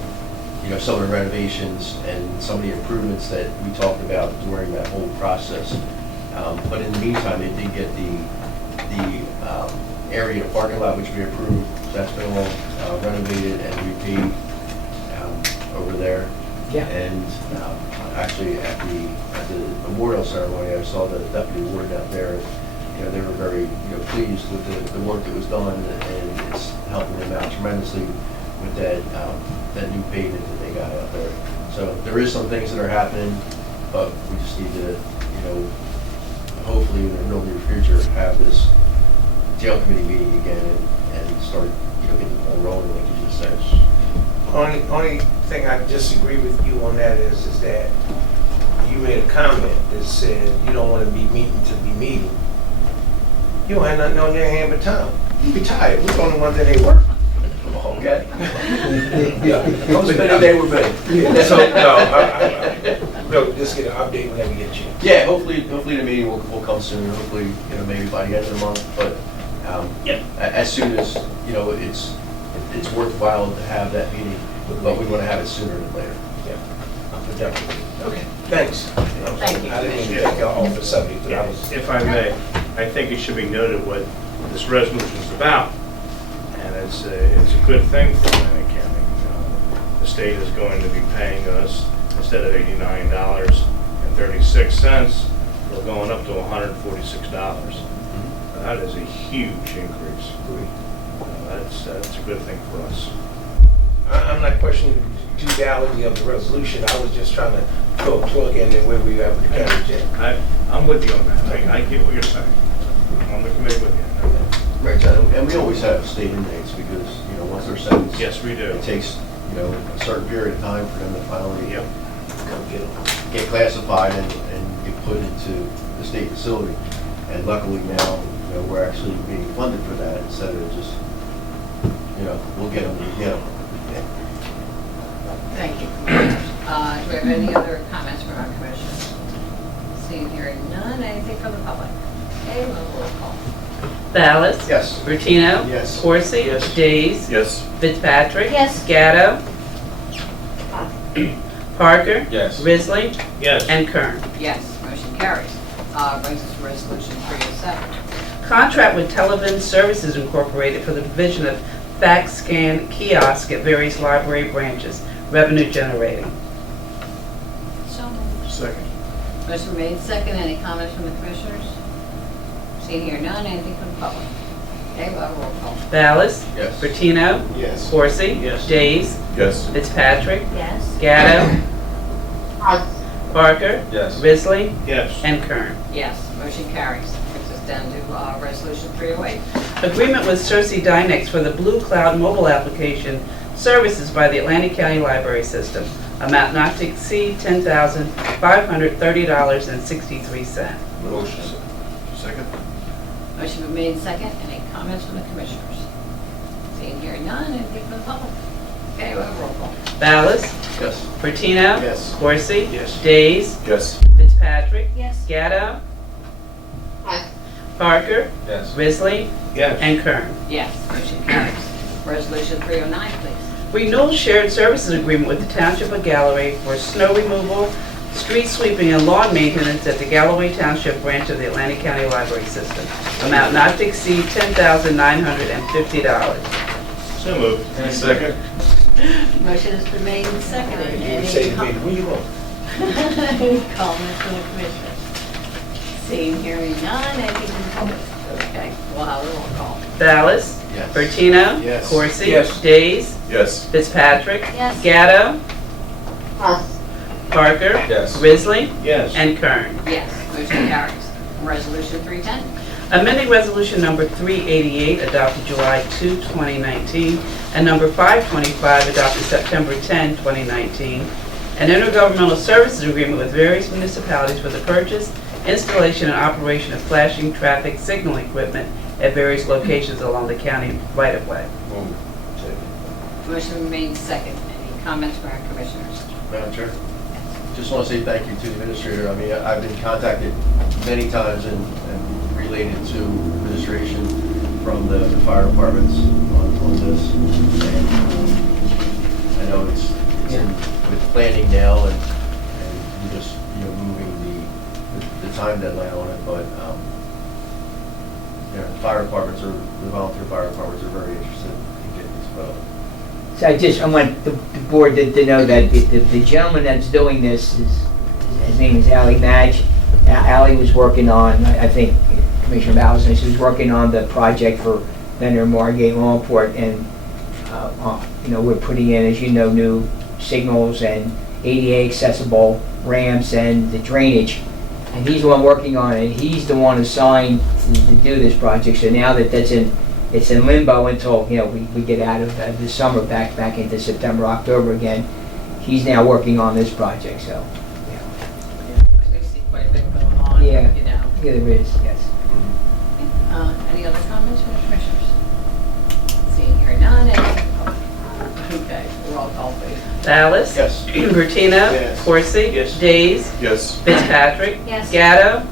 you know, some of the renovations and some of the improvements that we talked about during that whole process. But in the meantime, they did get the area parking lot, which we approved. That's been all renovated and repaved over there. Yeah. And actually, at the memorial ceremony, I saw the deputy warden out there. You know, they were very, you know, pleased with the work that was done, and it's helping them out tremendously with that new pavement that they got out there. So there is some things that are happening, but we just need to, you know, hopefully in the real near future have this jail committee meeting again and start, you know, getting the ball rolling like you just said. Only thing I disagree with you on that is that you made a comment that said you don't want to be meeting to be meeting. You don't have nothing on your hand but time. You retired. We're the only ones that ain't working. Okay? Yeah. Don't spend a day with me. Yeah, so, no, just get an update whenever you get a chance. Yeah, hopefully the meeting will come soon. Hopefully, you know, maybe by the end of the month. But as soon as, you know, it's worthwhile to have that meeting, but we want to have it sooner than later. Yeah. Definitely. Okay. Thanks. Thank you. I didn't mean to take y'all off the subject, but I was. If I may, I think it should be noted what this resolution is about. And it's a good thing for Atlantic County. The state is going to be paying us, instead of $89.36, we're going up to $146. That is a huge increase. That's a good thing for us. I'm not questioning the legality of the resolution. I was just trying to throw a plug in there where we are with the county jail. I'm with you on that. I get what you're saying. I'm on the committee with you. Right, John. And we always have state inmates because, you know, once they're sentenced, Yes, we do. it takes, you know, a certain period of time for them to finally Come get them. get classified and get put into the state facility. And luckily now, you know, we're actually being funded for that instead of just, you know, we'll get them when we get them. Thank you. Do we have any other comments from our commissioners? Seeing, hearing none, anything from the public? Okay, we'll roll call. Ballas? Yes. Bertino? Yes. Corsi? Yes. Days? Yes. Fitzpatrick? Yes. Gatto? Parker? Yes. Risley? Yes. And Kern. Yes, motion carries. Brings us to resolution 307. Contract with Televin Services Incorporated for the provision of fax scan kiosk at various library branches, revenue generating. So moved. Second. Motion made second. Any comments from the commissioners? Seeing, hearing none, anything from the public? Okay, we'll have a roll call. Ballas? Yes. Bertino? Yes. Corsi? Yes. Days? Yes. Fitzpatrick? Yes. Gatto? Yes. Parker? Yes. Risley? Yes. And Kern. Yes, motion carries. Brings us down to resolution 308. Agreement with Cersei Dynex for the Blue Cloud mobile application services by the Atlantic County Library System. Amount not to exceed $10,530.63. Motion. Second. Motion been made second. Any comments from the commissioners? Seeing, hearing none, anything from the public? Okay, we'll have a roll call. Ballas? Yes. Bertino? Yes. Corsi? Yes. Days? Yes. Fitzpatrick? Yes. Gatto? Yes. Parker? Yes. Risley? Yes. And Kern. Yes, motion carries. Resolution 309, please. Renewal shared services agreement with the Township of Galloway for snow removal, street sweeping, and lawn maintenance at the Galloway Township branch of the Atlantic County Library System. Amount not to exceed $10,950. So moved. Second. Motion has been made and seconded. You didn't Any say to me, where you going? Any comments from the commissioners? Seeing, hearing none, anything from the public? Okay, we'll have a roll call. Ballas? Yes. Bertino? Yes. Corsi? Yes. Days? Yes. Fitzpatrick? Yes. Gatto? Yes. Parker? Yes. Risley? Yes. And Kern. Yes, motion carries. Resolution 310. Amending Resolution Number 388, adopted July 2, 2019, and Number 525, adopted September 10, 2019, an intergovernmental services agreement with various municipalities for the purchase, installation, and operation of flashing traffic signal equipment at various locations along the county right-of-way. Move. Motion made second. Any comments from our commissioners? Madam Chair, just want to say thank you to the administrator. I mean, I've been contacted many times and related to administration from the fire departments on this. And I know it's in with planning now and we're just, moving the time deadline on it, but, the fire departments the volunteer fire departments are very interested in getting this put up. So I want the board to know that the gentleman that's doing this his name is Ali Madge. Ali was working on, I think Commissioner Bowles, she was working on the project for Leonard Margate Longport, and we're putting in, as you know, new signals and ADA accessible ramps and the drainage. And he's the one working on it. He's the one assigned to do this project. So now that it's in limbo until we get out of this summer back into September, October again. He's now working on this project. So I see quite a bit going on, Yeah. Yeah, there is, yes. any other comments from the commissioners? Seeing here none, okay, roll call please. Ballas? Yes. Bertino? Yes. Corsi? Yes. Days? Yes. Fitzpatrick? Yes. Gatto?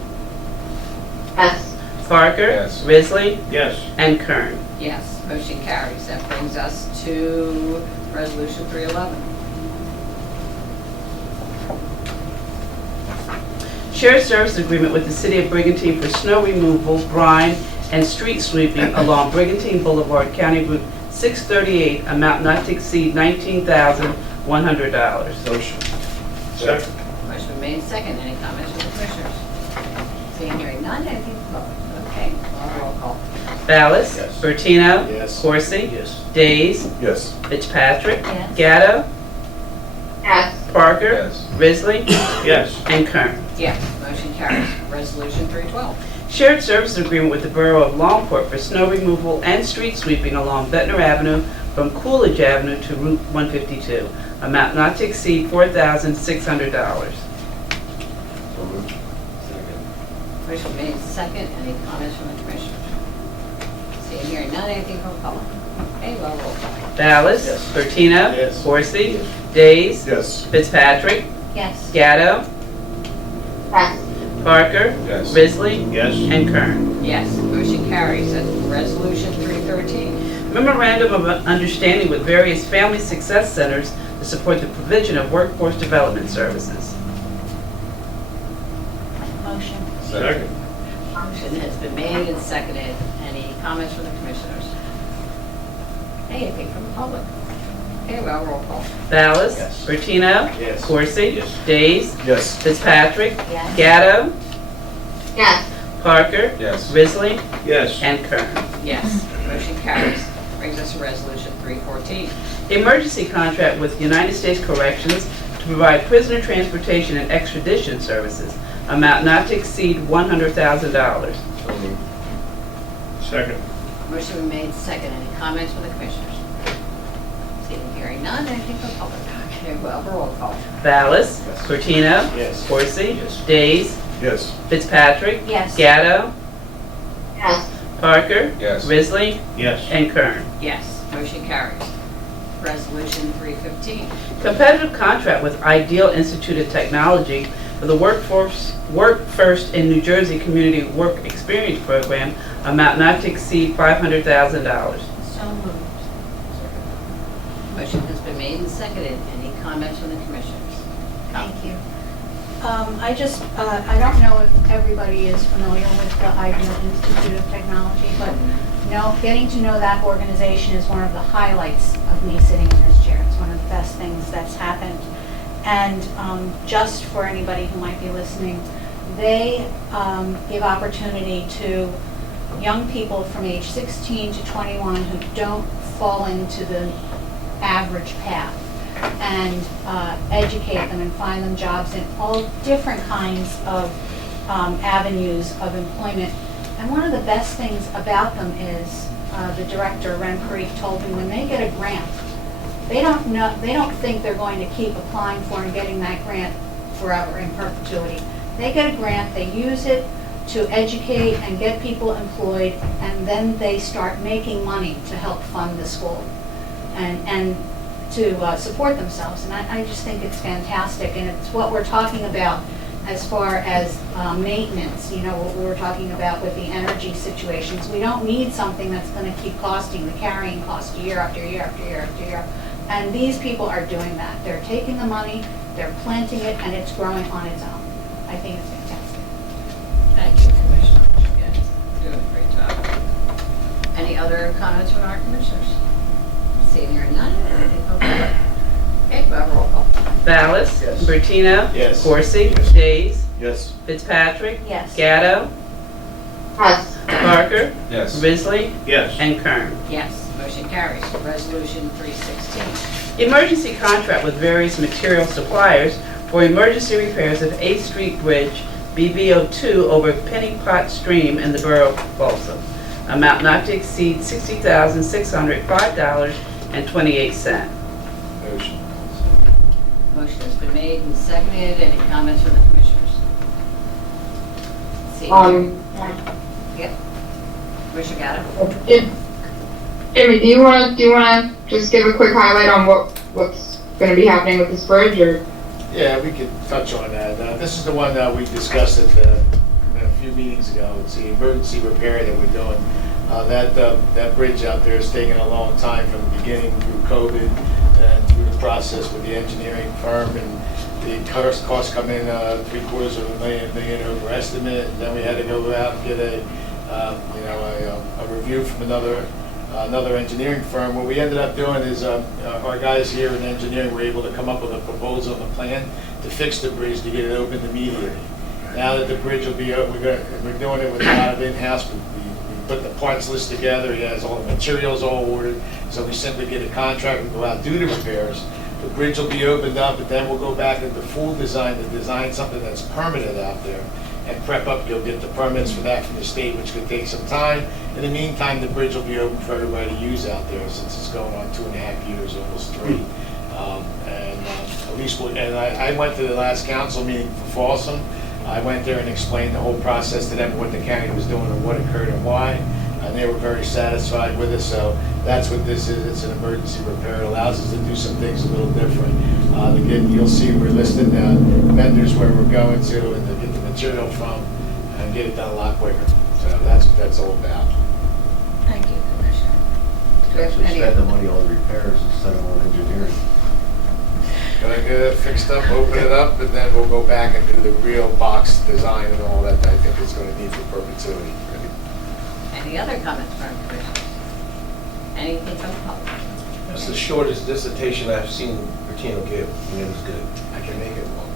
Yes. Parker? Yes. Risley? Yes. And Kern. Yes, motion carries. That brings us to resolution 311. Shared service agreement with the City of Brigantine for snow removal, brine, and street sweeping along Brigantine Boulevard, County Route 638, amount not to exceed $19,100. Motion. Second. Motion been made second. Any comments from the commissioners? Seeing hearing none, anything from the public? Okay, roll call. Ballas? Yes. Bertino? Yes. Corsi? Yes. Days? Yes. Fitzpatrick? Yes. Gatto? Yes. Parker? Yes. Risley? Yes. And Kern. Yes, motion carries. Resolution 312. Shared services agreement with the Borough of Longport for snow removal and street sweeping along Ventnor Avenue from Coolidge Avenue to Route 152. Amount not to exceed $4,600. So moved. Second. Motion made second. Any comments from the commissioners? Seeing hearing none, anything from the public? Okay, well, roll call. Ballas? Yes. Bertino? Yes. Corsi? Yes. Days? Yes. Fitzpatrick? Yes. Gatto? Yes. Parker? Yes. Risley? Yes. And Kern. Yes, motion carries. That's resolution 313. Memorandum of Understanding with various family success centers to support the provision of workforce development services. Motion. Second. Motion has been made and seconded. Any comments from the commissioners? Anything from the public? Okay, well, roll call. Ballas? Yes. Bertino? Yes. Corsi? Yes. Days? Yes. Fitzpatrick? Yes. Gatto? Yes. Parker? Yes. Risley? Yes. And Kern. Yes, motion carries. Brings us to resolution 314. Emergency contract with United States Corrections to provide prisoner transportation and extradition services. Amount not to exceed $100,000. So moved. Second. Motion been made second. Any comments from the commissioners? Seeing hearing none, anything from the public? Okay, well, roll call. Ballas? Yes. Bertino? Yes. Corsi? Yes. Days? Yes. Fitzpatrick? Yes. Gatto? Yes. Parker? Yes. Risley? Yes. And Kern. Yes, motion carries. Resolution 315. Competitive contract with Ideal Institute of Technology for the Work First in New Jersey Community Work Experience Program. Amount not to exceed $500,000. So moved. Motion has been made and seconded. Any comments from the commissioners? Thank you. I don't know if everybody is familiar with the Ideal Institute of Technology, but getting to know that organization is one of the highlights of me sitting in this chair. It's one of the best things that's happened. And just for anybody who might be listening, they give opportunity to young people from age 16 to 21 who don't fall into the average path, and educate them and find them jobs in all different kinds of avenues of employment. And one of the best things about them is the director, Ren Parikh, told me when they get a grant, they don't think they're going to keep applying for and getting that grant forever in perpetuity. They get a grant, they use it to educate and get people employed, and then they start making money to help fund the school. And support themselves. And I just think it's fantastic, and it's what we're talking about as far as maintenance, you know, what we were talking about with the energy situations. We don't need something that's going to keep costing, the carrying cost year after year after year after year. And these people are doing that. They're taking the money, they're planting it, and it's growing on its own. I think it's fantastic. Thank you, Commissioner. Again, doing a great job. Any other comments from our commissioners? Seeing here none, anything from the public? Okay, we have a roll call. Ballas? Yes. Bertino? Yes. Corsi? Yes. Days? Yes. Fitzpatrick? Yes. Gatto? Yes. Parker? Yes. Risley? Yes. And Kern. Yes, motion carries. Resolution 316. Emergency contract with various material suppliers for emergency repairs of 8th Street Bridge, BB02, over Penny Pot Stream in the borough of Folsom. Amount not to exceed $60,605.28. Motion. Motion has been made and seconded. Any comments from the commissioners? Seeing Yep. Commissioner Gatto? Jimmy, do you wanna just give a quick highlight on what's gonna be happening with this bridge, or? Yeah, we could touch on that. This is the one that we discussed at a few meetings ago. It's the emergency repair that we're doing. That bridge out there is taking a long time from the beginning through COVID and through the process with the engineering firm, and the costs come in $750,000 million over estimate. And then we had to go out and get a review from another engineering firm. What we ended up doing is our guys here in engineering were able to come up with a proposal and a plan to fix the bridge to get it opened immediately. Now that the bridge will be open, we're doing it with a lot of in-house. We put the parts list together. He has all the materials all ordered. So we simply get a contract and go out, do the repairs. The bridge will be opened up, but then we'll go back into full design to design something that's permanent out there and prep up. You'll get the permits for that from the state, which could take some time. In the meantime, the bridge will be open for everybody to use out there since it's going on 2.5 years, almost 3. At least, I went to the last council meeting for Folsom. I went there and explained the whole process to them, what the county was doing and what occurred and why. And they were very satisfied with it, so that's what this is. It's an emergency repair. It allows us to do some things a little different. Again, you'll see we're listing vendors where we're going to and to get the material from and get it done a lot quicker. So that's what that's all about. Thank you, Commissioner. Do we have Actually any- spend the money on repairs instead of on engineering. Gonna get it fixed up, open it up, and then we'll go back and do the real box design and all that I think is gonna need for perpetuity. Any other comments from our commissioners? Anything from the public? That's the shortest dissertation I've seen Bertino give, and it was good. I can make it long.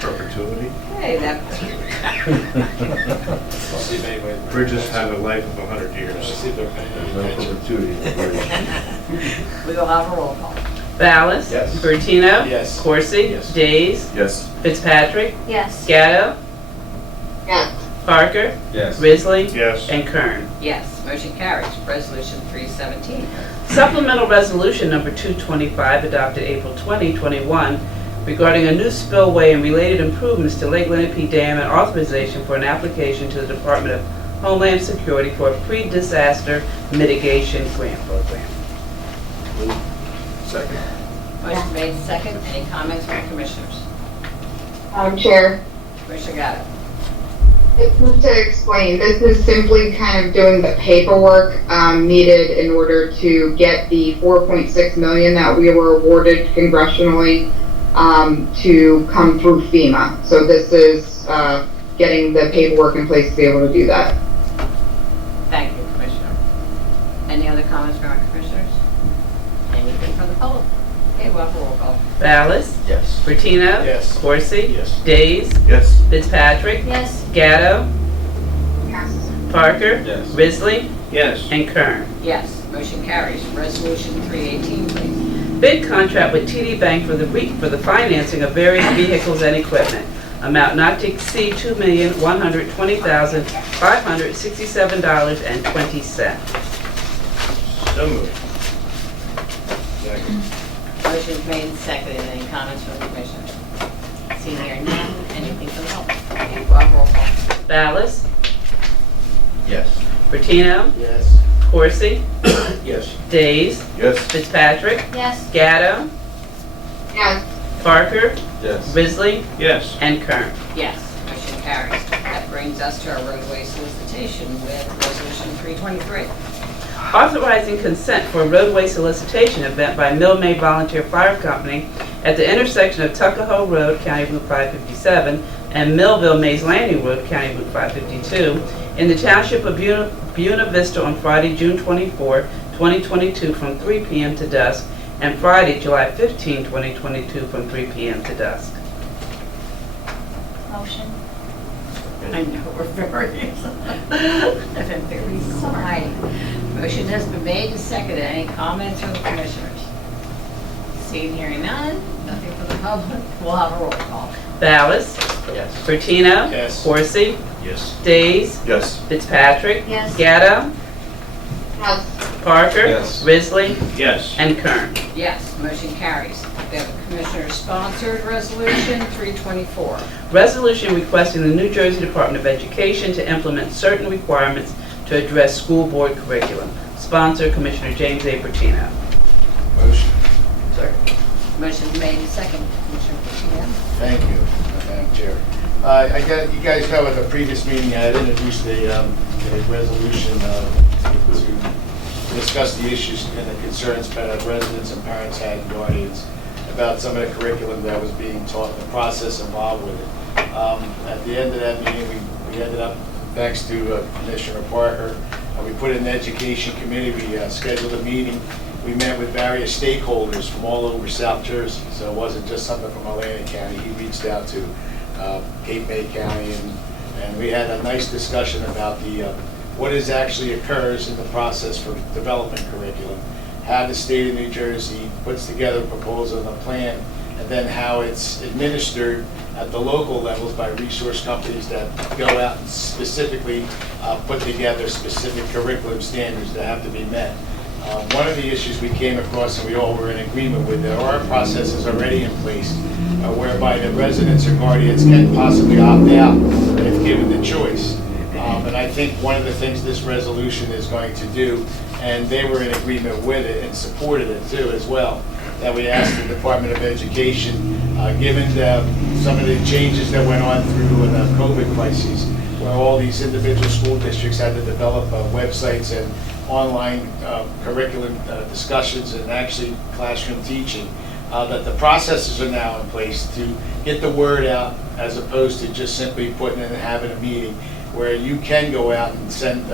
Perpetuity. Hey, that, I'll see if anybody. Bridges have a life of 100 years. I'll see if they're paying There's no attention. perpetuity in the bridge. we will have a roll call. Ballas? Yes. Bertino? Yes. Corsi? Yes. Days? Yes. Fitzpatrick? Yes. Gatto? Yes. Parker? Yes. Risley? Yes. And Kern. Yes, motion carries. Resolution 317. Supplemental Resolution Number 225, adopted April 2021, regarding a new spillway and related improvements to Lake Lenape Dam and authorization for an application to the Department of Homeland Security for a pre-disaster mitigation grant program. Second. Motion made second. Any comments from the commissioners? Chair. Commissioner Gatto? Just to explain, this is simply kind of doing the paperwork needed in order to get the $4.6 million that we were awarded congressionally to come through FEMA. So this is getting the paperwork in place to be able to do that. Thank you, Commissioner. Any other comments from our commissioners? Anything from the public? Okay, we'll have a roll call. Ballas? Yes. Bertino? Yes. Corsi? Yes. Days? Yes. Fitzpatrick? Yes. Gatto? Yes. Parker? Yes. Risley? Yes. And Kern. Yes, motion carries. Resolution 318, please. Bid contract with TD Bank for the financing of various vehicles and equipment. Amount not to exceed $2,120,567.20. So moved. Second. Motion made and seconded. Any comments from the commissioners? Seeing here none. Anything from the public? Okay, we'll have a roll call. Ballas? Yes. Bertino? Yes. Horsey, Yes. Days, Yes. Fitzpatrick, Yes. Gatto, Yes. Parker, Yes. Risley, Yes. and Kern. Yes, motion carries. That brings us to our roadway solicitation with Resolution 323. Authorizing consent for a roadway solicitation event by Mill May Volunteer Fire Company at the intersection of Tuckahoe Road, County Route 557, and Millville Mays Landing Road, County Route 552, in the Township of Buena Vista on Friday, June 24, 2022, from 3 p.m. to dusk, and Friday, July 15, 2022, from 3 p.m. to dusk. Motion. I know, we're very, I've been very quiet. Motion has been made and seconded. Any comments from the commissioners? Seeing, hearing none, nothing from the public, we'll have a roll call. Ballas, Yes. Bertino, Yes. Horsey, Yes. Days, Yes. Fitzpatrick, Yes. Gatto, Yes. Parker, Yes. Risley, Yes. and Kern. Yes, motion carries. We have a commissioner-sponsored resolution, 324. Resolution requesting the New Jersey Department of Education to implement certain requirements to address school board curriculum. Sponsor, Commissioner James A. Bertino. Motion. Second. Motion made and seconded. Commissioner Bertino? Thank you, Madam Chair. You guys know at the previous meeting, I had introduced a resolution to discuss the issues and the concerns that residents and parents had and guardians about some of the curriculum that was being taught and the process involved with it. At the end of that meeting, we ended up, thanks to Commissioner Parker, we put in an education committee, we scheduled a meeting. We met with various stakeholders from all over South Jersey, so it wasn't just something from Atlantic County. He reached out to Cape May County, and we had a nice discussion about what actually occurs in the process for development curriculum, how the state of New Jersey puts together a proposal and a plan, and then how it's administered at the local levels by resource companies that go out and specifically put together specific curriculum standards that have to be met. One of the issues we came across, and we all were in agreement with, there are processes already in place whereby the residents or guardians can possibly opt out if given the choice. And I think one of the things this resolution is going to do, and they were in agreement with it and supported it too as well, that we asked the Department of Education, given some of the changes that went on through the COVID crisis, where all these individual school districts had to develop websites and online curriculum discussions and actually classroom teaching, that the processes are now in place to get the word out as opposed to just simply putting in and having a meeting where you can go out and send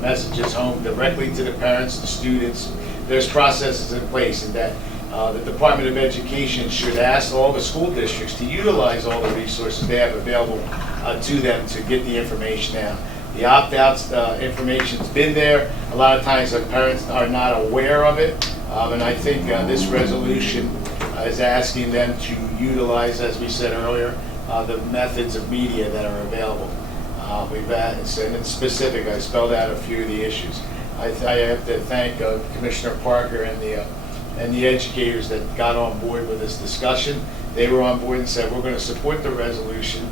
messages home directly to the parents, the students. There's processes in place, and that the Department of Education should ask all the school districts to utilize all the resources they have available to them to get the information out. The opt-outs information's been there. A lot of times the parents are not aware of it, and I think this resolution is asking them to utilize, as we said earlier, the methods of media that are available. We've had, and it's specific, I spelled out a few of the issues. I have to thank Commissioner Parker and the educators that got on board with this discussion. They were on board and said, we're going to support the resolution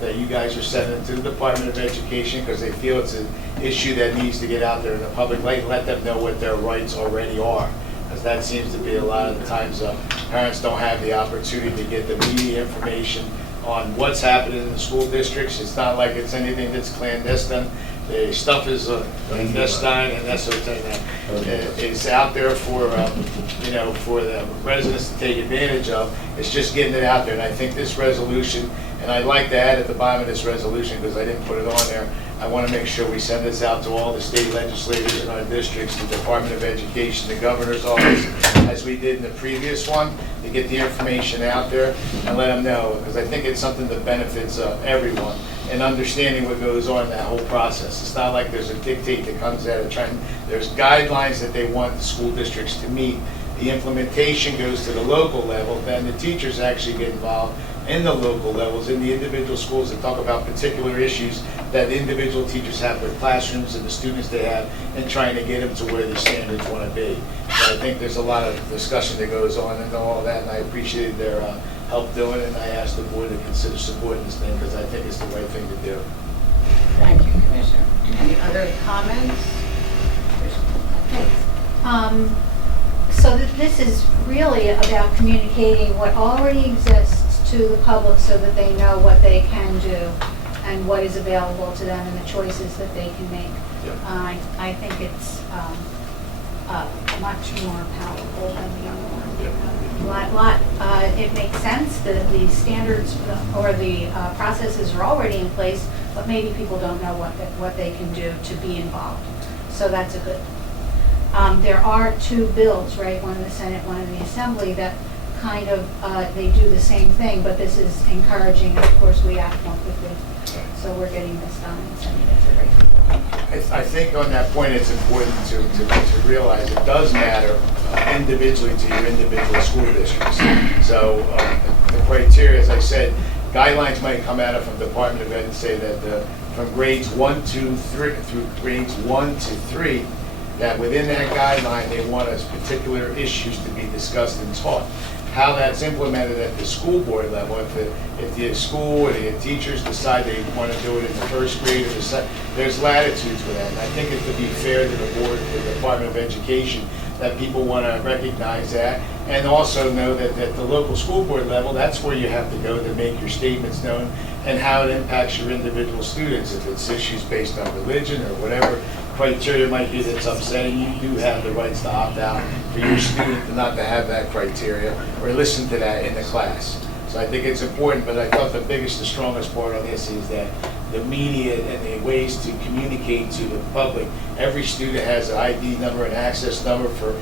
that you guys are sending to the Department of Education because they feel it's an issue that needs to get out there in the public light and let them know what their rights already are. Because that seems to be a lot of the times parents don't have the opportunity to get the media information on what's happening in the school districts. It's not like it's anything that's clandestine. The stuff is clandestine, and that's something that is out there for for the residents to take advantage of. It's just getting it out there, and I think this resolution, and I'd like to add at the bottom of this resolution because I didn't put it on there. I want to make sure we send this out to all the state legislators in our districts, the Department of Education, the governor's office, as we did in the previous one, to get the information out there and let them know, because I think it's something that benefits everyone and understanding what goes on in that whole process. It's not like there's a dictate that comes out of trying. There's guidelines that they want the school districts to meet. The implementation goes to the local level, then the teachers actually get involved in the local levels, in the individual schools that talk about particular issues that individual teachers have with classrooms and the students they have, and trying to get them to where the standards want to be. So I think there's a lot of discussion that goes on and all that, and I appreciated their help doing it, and I asked the board to consider supporting this thing because I think it's the right thing to do. Thank you, Commissioner. Any other comments? So this is really about communicating what already exists to the public so that they know what they can do and what is available to them and the choices that they can make. I think it's much more powerful than the other one. It makes sense that the standards or the processes are already in place, but maybe people don't know what they can do to be involved. So that's a good. There are two bills, right? One in the Senate, one in the Assembly, that kind of they do the same thing, but this is encouraging, and of course we act more quickly. So we're getting this done and sending it to right people. I think on that point, it's important to realize it does matter individually to your individual school districts. So the criteria, as I said, guidelines might come out from the Department of Ed and say that from grades 1, 2, 3 through grades 1 to 3, that within that guideline, they want us particular issues to be discussed and taught. How that's implemented at the school board level, if the school or the teachers decide they want to do it in the first grade or the second, there's latitudes for that. And I think it could be fair to the board, to the Department of Education, that people want to recognize that and also know that at the local school board level, that's where you have to go to make your statements known and how it impacts your individual students. If it's issues based on religion or whatever criteria might be that's upsetting, you do have the rights to opt out for your student not to have that criteria or listen to that in the class. So I think it's important, but I thought the biggest, the strongest part of this is that the media and the ways to communicate to the public. Every student has an ID number, an access number for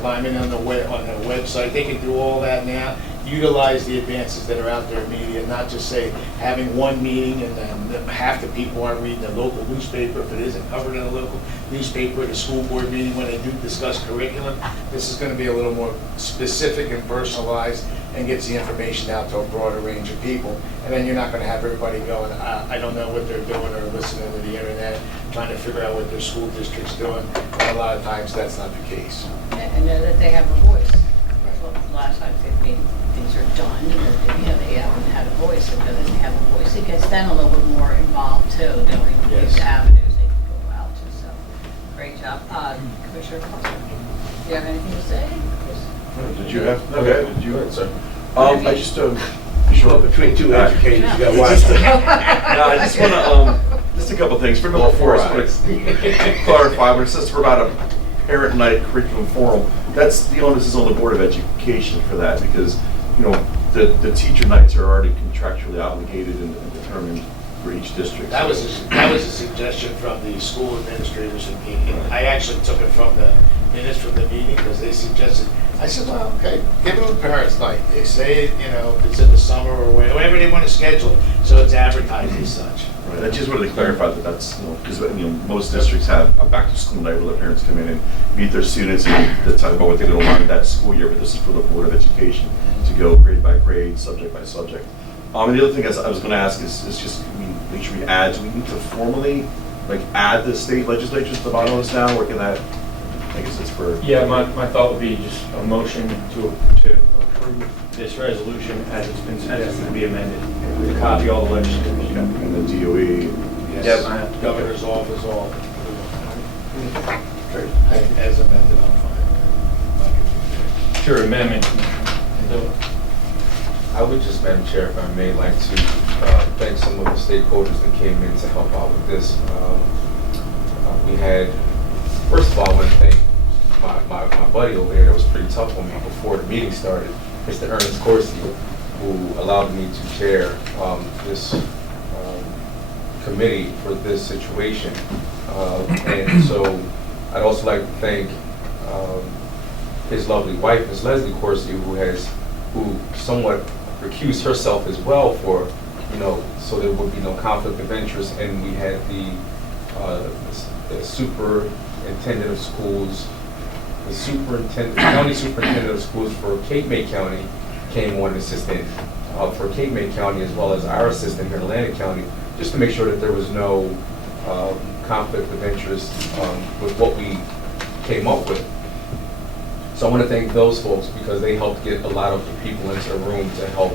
climbing on the website. They can do all that now. Utilize the advances that are out there in media, not just say having one meeting and then half the people aren't reading the local newspaper if it isn't covered in a local newspaper, the school board meeting when they do discuss curriculum. This is going to be a little more specific and personalized and gets the information out to a broader range of people. And then you're not going to have everybody going, I don't know what they're doing or listening to the internet, trying to figure out what their school district's doing. And a lot of times that's not the case. And know that they have a voice. Well, a lot of times things are done, they haven't had a voice, and then they have a voice. It gets them a little bit more involved too, knowing these avenues they can go out to. So, great job. Commissioner Foster, do you have anything to say? Did you have? Okay, did you? Go ahead, sir. I just, Sure, between two educators, you got no, one. I just want to, just a couple things. For number 4, I just want to clarify, when it says to provide a parent night curriculum forum, that's the onus is on the Board of Education for that, because, the teacher nights are already contractually obligated and determined for each district. That was a suggestion from the school administrators, and I actually took it from the minutes from the meeting, because they suggested. I said, well, okay, give them a parents' night. They say, if it's in the summer or whenever they want to schedule it, so it's advertised as such. Right, I just wanted to clarify that that's, because most districts have a back-to-school night where the parents come in and meet their students and they talk about what they're going to learn that school year, but this is for the Board of Education to go grade by grade, subject by subject. And the other thing I was going to ask is just, make sure we add, do we need to formally, add the state legislatures to the bottom of this now, or can that, I guess it's for... Yeah, my thought would be just a motion to approve this resolution as it's been suggested to be amended. Copy all the legislators. And the DOE. Yes, governor's office, all. As amended, I'm fine. Sure, amendment. I would just, Madam Chair, if I may, like to thank some of the stakeholders that came in to help out with this. We had, first of all, I want to thank my buddy over there that was pretty tough on me before the meeting started, Mr. Ernest Corsi, who allowed me to chair this committee for this situation. And so I'd also like to thank his lovely wife, Ms. Leslie Corsi, who somewhat recused herself as well for, so there would be no conflict of interest. And we had the superintendent of schools, the county superintendent of schools for Cape May County came on assistant for Cape May County, as well as our assistant here in Atlantic County, just to make sure that there was no conflict of interest with what we came up with. So I want to thank those folks because they helped get a lot of the people into the room to help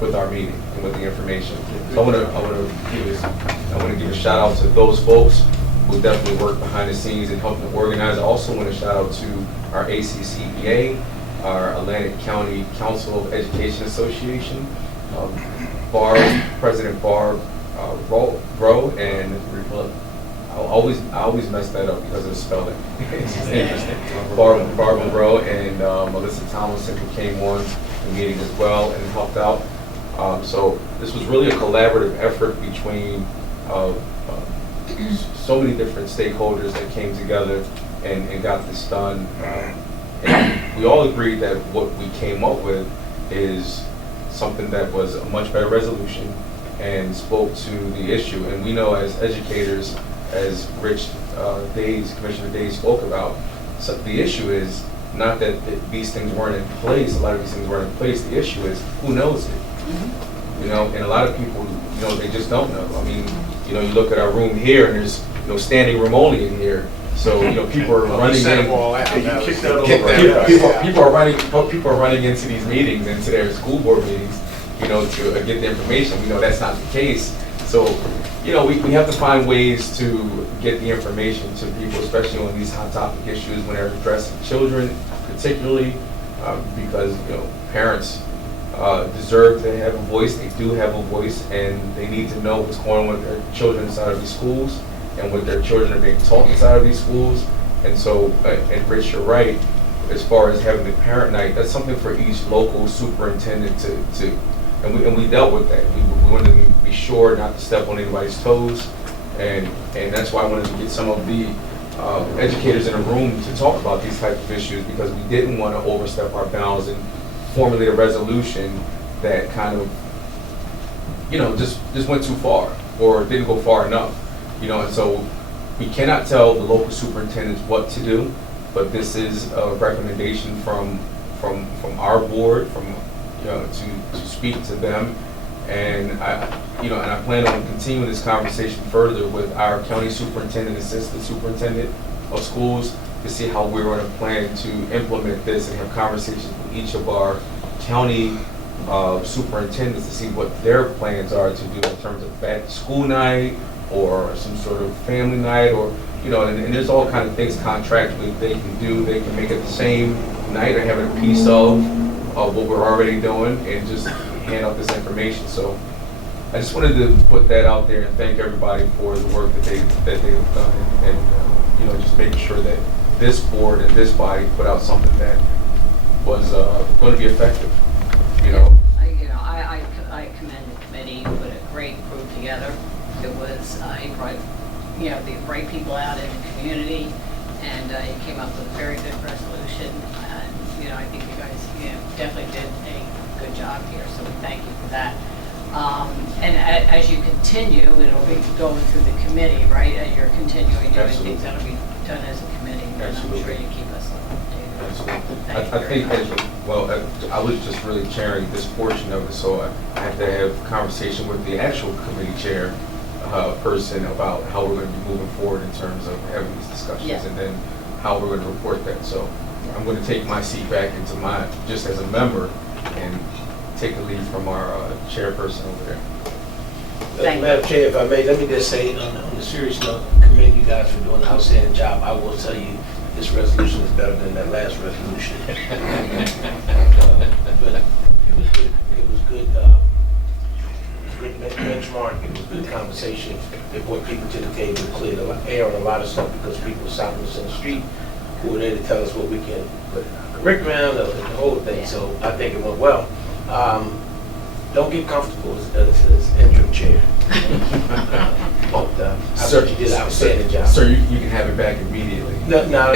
with our meeting and with the information. So I want to give a shout out to those folks who definitely worked behind the scenes and helped to organize. I also want to shout out to our ACCPA, our Atlantic County Council of Education Association, President Barb Rowe, and I always mess that up because of the spelling. It's just interesting. Barbara Rowe and Melissa Tomlinson, who came on the meeting as well and helped out. So this was really a collaborative effort between so many different stakeholders that came together and got this done. And we all agreed that what we came up with is something that was a much better resolution and spoke to the issue. And we know as educators, as Commissioner Days spoke about, so the issue is not that these things weren't in place, a lot of these things weren't in place, the issue is who knows it? You know, and a lot of people, you know, they just don't know. I mean, you know, you look at our room here and there's, you know, standing room only in here. So, you know, people are running in. People are running into these meetings, into their school board meetings, you know, to get the information. We know that's not the case. So, you know, we have to find ways to get the information to people, especially on these hot topic issues when they're addressing children, particularly because, you know, parents deserve to have a voice. They do have a voice, and they need to know what's going on with their children inside of these schools and what their children are being taught inside of these schools. And so, and Rich, you're right, as far as having the parent night, that's something for each local superintendent to and we dealt with that. We wanted to be sure not to step on anybody's toes, and that's why I wanted to get some of the educators in the room to talk about these types of issues, because we didn't want to overstep our bounds and formulate a resolution that kind of, you know, just went too far or didn't go far enough, you know. And so we cannot tell the local superintendents what to do, but this is a recommendation from our board, from, you know, to speak to them. And I plan on continuing this conversation further with our county superintendent, assistant superintendent of schools, to see how we're going to plan to implement this and have conversations with each of our county superintendents to see what their plans are to do in terms of back to school night or some sort of family night, or, you know, and there's all kinds of things contractually they can do. They can make it the same night or have it a piece of what we're already doing and just hand out this information. So I just wanted to put that out there and thank everybody for the work that they've done, and you know, just making sure that this board and this body put out something that was going to be effective. You know, I commend the committee. Put a great group together. It was you brought, you know, the right people out in the community, and you came up with a very good resolution. And you know, I think you guys, you know, definitely did a good job here. So we thank you for that. And as you continue, it'll be going through the committee, right? As you're continuing doing things, that'll be done as a committee. And I'm sure you keep us updated. Absolutely. I think, well, I was just really chairing this portion of it, so I had to have a conversation with the actual committee chair person about how we're going to be moving forward in terms of having these discussions, yeah, and then how we're going to report that. So I'm going to take my seat back into mine just as a member and take the lead from our chairperson over there. Madam Chair, if I may, let me just say on the serious note, commend you guys for doing an outstanding job. I will tell you, this resolution is better than that last resolution. But it was good. It was good. Good benchmark. It was good conversation. It brought people to the table, cleared the air on a lot of stuff, because people were stopping us in the street who were there to tell us what we can correct around the whole thing. So I think it went well. Don't get comfortable as interim chair. I thought you did an outstanding job. Sir, you can have it back immediately. No. Can I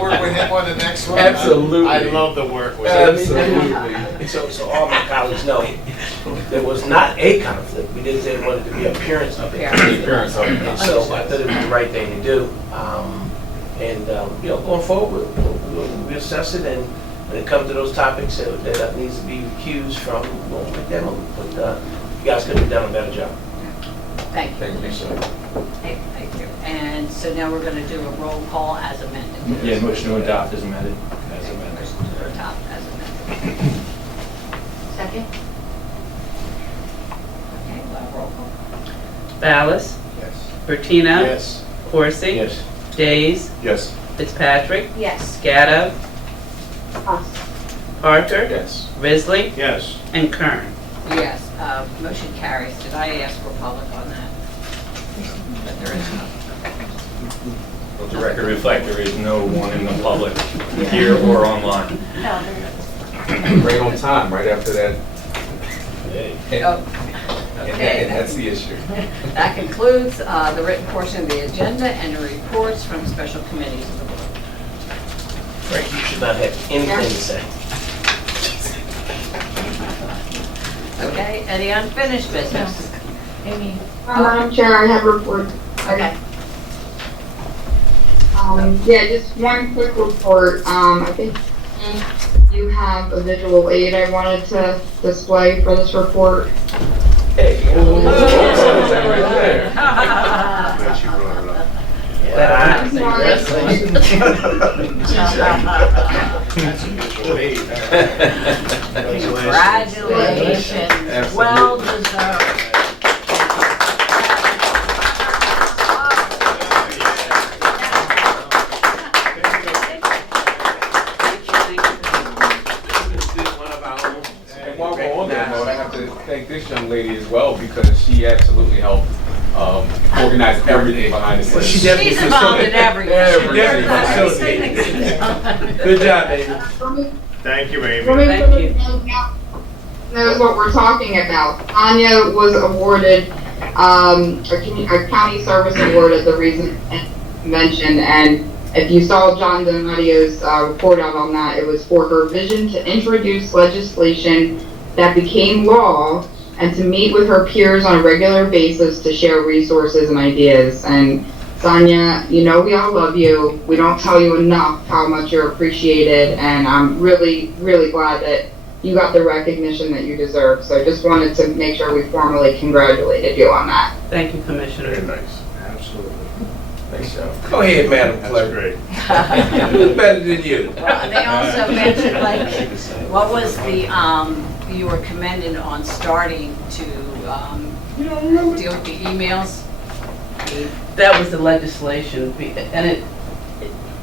work with him on the next one? Absolutely. I love to work with him. Absolutely. So all my colleagues know, there was not a conflict. We didn't say it wanted to be appearance of it. Appearance of it. And so I thought it was the right thing to do. You know, going forward, we'll assess it, and when it comes to those topics that needs to be recused from, we'll make that move. But you guys could have done a better job. Thank you. Thank you, sir. Thank you. And so now we're going to do a roll call as amended. Yeah, motion to adopt is amended. Motion to adopt as amended. Second? Okay, roll call. Ballas? Yes. Bertino. Yes. Corsi. Yes. Days. Yes. Fitzpatrick. Yes. Gatto. Parker. Yes. Risley. Yes. And Kern. Yes, motion carries. Did I ask for public on that? But there is none. Let the record reflect, there is no one in the public here or online. Right on time, right after that. And Oh, okay. that's the issue. That concludes the written portion of the agenda and the reports from special committees of the board. Frank, you should not have anything to say. Okay, any unfinished business? Madam Chair, I have a report. Okay. Yeah, just one quick report. I think you have a visual aid I wanted to display for this report. Hey. Glad she brought it up. I'm sorry. Congratulations, well deserved. And while we're on that note, I have to thank this young lady as well because she absolutely helped organize everything behind the scenes. She's involved in everything. Good job, baby. Thank you, Amy. Thank you. Knows what we're talking about. Anya was awarded a county service award at the recent convention, and if you saw John Donadio's report out on that, it was for her vision to introduce legislation that became law and to meet with her peers on a regular basis to share resources and ideas. And Sonia, you know we all love you. We don't tell you enough how much you're appreciated, and I'm really, really glad that you got the recognition that you deserve. So I just wanted to make sure we formally congratulated you on that. Thank you, Commissioner. Very nice. Absolutely. Nice job. Go ahead, Madam That's Clerk. great. Who's better than you? Well, they also mentioned, like, what was the, you were commended on starting to deal with the emails? That was the legislation, and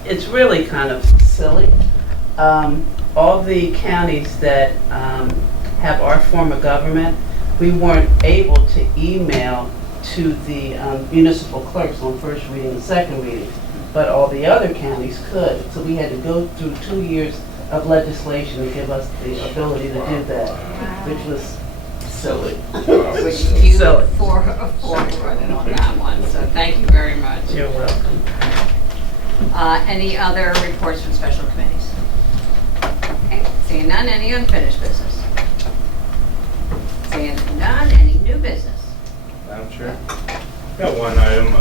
it's really kind of silly. All the counties that have our form of government, we weren't able to email to the municipal clerks on first reading and second reading, but all the other counties could. So we had to go through 2 years of legislation to give us the ability to do that, which was silly. You forwarded on that one, so thank you very much. You're welcome. Any other reports from special committees? Okay, seeing none, any unfinished business? Seeing none, any new business? Madam Chair? Got one item.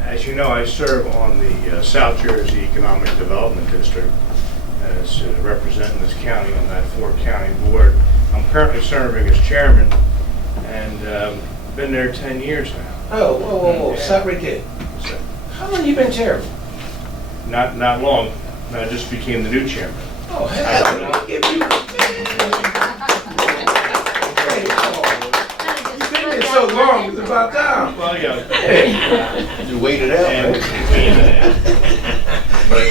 As you know, I serve on the South Jersey Economic Development District as representing this county on that 4-county board. I'm currently serving as chairman and been there 10 years now. Oh, whoa. Stop right there. So, How long you been chairman? not long. I just became the new chairman. Oh, hell, no. Give you. It's so long, it's about time. Well, yeah. You waited out, And, right? but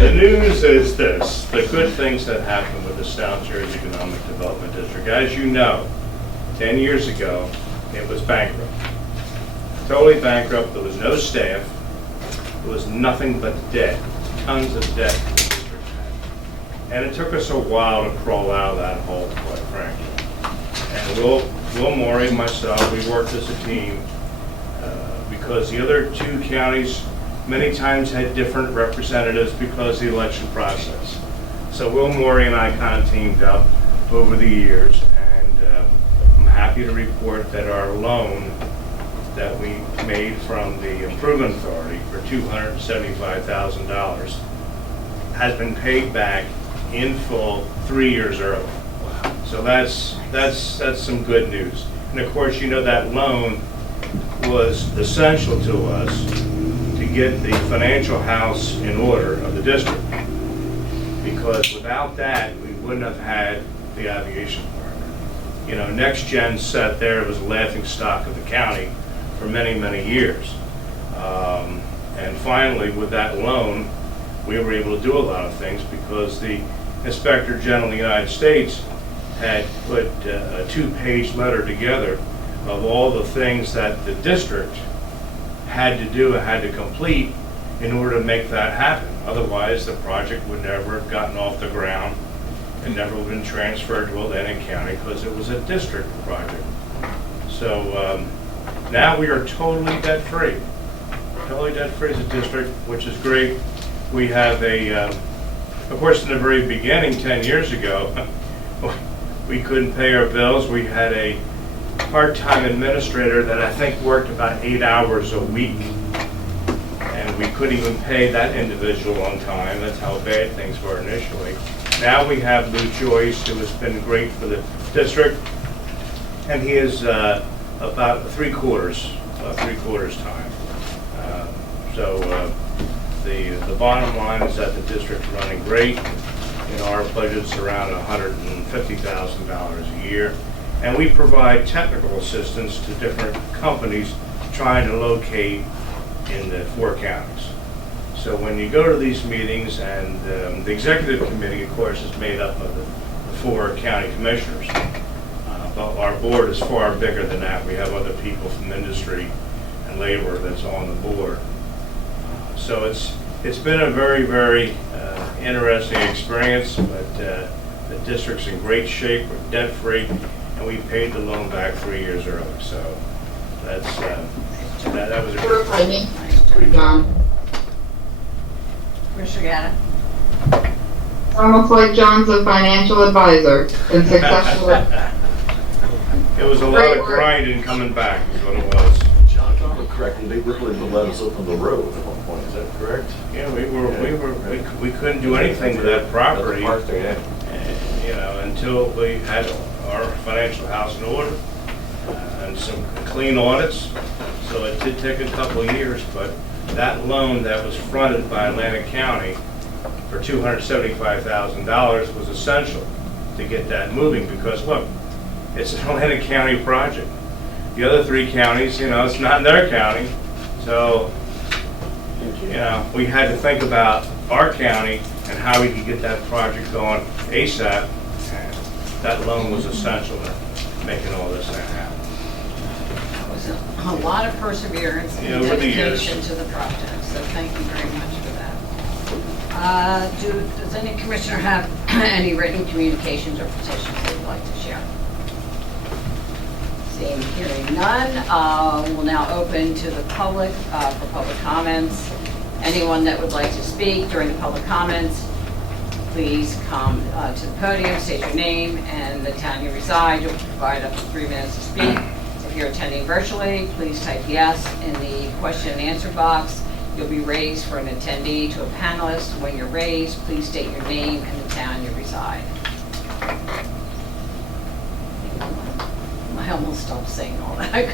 the news is this, the good things that happened with the South Jersey Economic Development District. As you know, 10 years ago, it was bankrupt. Totally bankrupt, there was no staff, there was nothing but debt, tons of debt the district had. And it took us a while to crawl out of that hole, quite frankly. And Will Morey and myself, we worked as a team because the other 2 counties many times had different representatives because of the election process. So Will Morey and I kind of teamed up over the years, and I'm happy to report that our loan that we made from the Improvement Authority for $275,000 has been paid back in full 3 years early. So that's some good news. And of course, you know that loan was essential to us to get the financial house in order of the district. Because without that, we wouldn't have had the aviation department. You know, Next Gen sat there, it was a laughing stock of the county for many, many years. And finally, with that loan, we were able to do a lot of things because the Inspector General of the United States had put a 2-page letter together of all the things that the district had to do and had to complete in order to make that happen. Otherwise, the project would never have gotten off the ground and never would have been transferred to Atlantic County because it was a district project. So now we are totally debt-free. Totally debt-free as a district, which is great. We have of course, in the very beginning, 10 years ago, we couldn't pay our bills. We had a part-time administrator that I think worked about 8 hours a week. And we couldn't even pay that individual on time. That's how bad things were initially. Now we have Lou Joyce, who has been great for the district. And he is about three-quarters time. The bottom line is that the district's running great. Our budget's around $150,000 a year. And we provide technical assistance to different companies trying to locate in the 4 counties. So when you go to these meetings, and the executive committee, of course, is made up of the 4 county commissioners. But our board is far bigger than that. We have other people from industry and labor that's on the board. So it's been a very, very interesting experience, but the district's in great shape. We're debt-free, and we paid the loan back 3 years early. So that was a great. Commissioner Gatta? It's almost like John's a financial advisor and successful. It was a lot of grinding coming back, is what it was. John, if I remember correctly, they really let us open the road at one point, is that correct? Yeah, we couldn't do anything with that property, until we had our financial house in order and some clean audits. So it did take a couple of years, but that loan that was fronted by Atlantic County for $275,000 was essential to get that moving because, look, it's an Atlantic County project. The other 3 counties, it's not in their county. So, we had to think about our county and how we could get that project going ASAP. And that loan was essential to making all this thing happen. That was a lot of perseverance and over the dedication years. to the project, so thank you very much for that. Does any commissioner have any written communications or petitions they'd like to share? Seeing, hearing none, we'll now open to the public for public comments. Anyone that would like to speak during the public comments, please come to the podium, state your name and the town you reside. You'll be provided up to 3 minutes to speak. If you're attending virtually, please type yes in the question and answer box. You'll be raised for an attendee to a panelist. When you're raised, please state your name and the town you reside. I almost stopped saying all that. I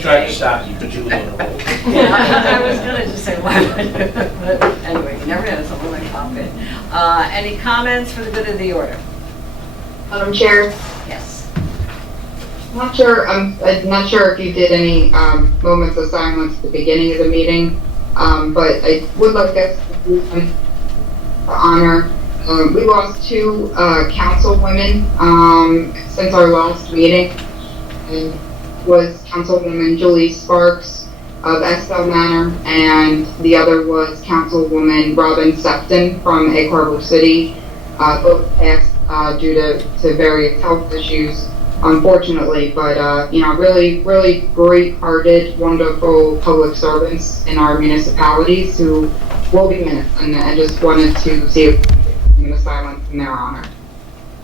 tried to stop you, but you were on a roll. Yeah, I was gonna just say why, but anyway, you never know, someone might pop in. Any comments for the good of the order? Madam Chair, Yes. I'm not sure if you did any moments of silence at the beginning of the meeting, but I would like us to do one to honor. We lost 2 councilwomen since our last meeting. And was Councilwoman Julie Sparks of Estelle Manor, and the other was Councilwoman Robin Septon from Egg Harbor City. Both passed due to various health issues, unfortunately. But really, really great-hearted, wonderful public servants in our municipalities who will be missed. And I just wanted to see if we can silence in their honor.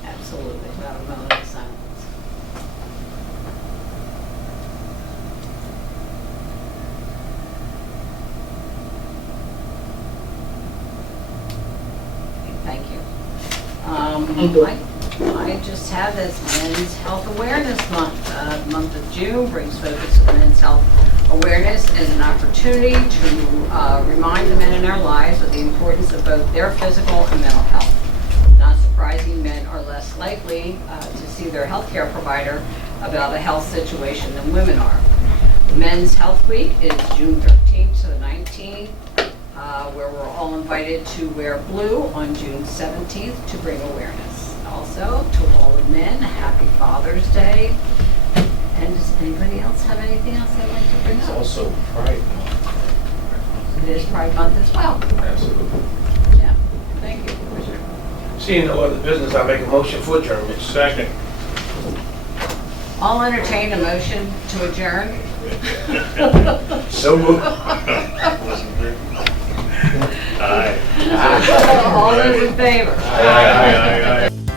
Absolutely, without a moment of silence. Thank you. I just have this Men's Health Awareness Month. The month of June brings focus to men's health awareness as an opportunity to remind the men in our lives of the importance of both their physical and mental health. Not surprising, men are less likely to see their healthcare provider about the health situation than women are. Men's Health Week is June 13th to the 19th, where we're all invited to wear blue on June 17th to bring awareness. Also, to all the men, happy Father's Day. And does anybody else have anything else they'd like to bring It's up? also Pride Month. It is Pride Month as well. Absolutely. Yeah, thank you. Commissioner. Seeing no other business, I make a motion for adjournment. Second. I'll entertain a motion to adjourn. So moved. Aye. All those in favor? Aye, aye, aye.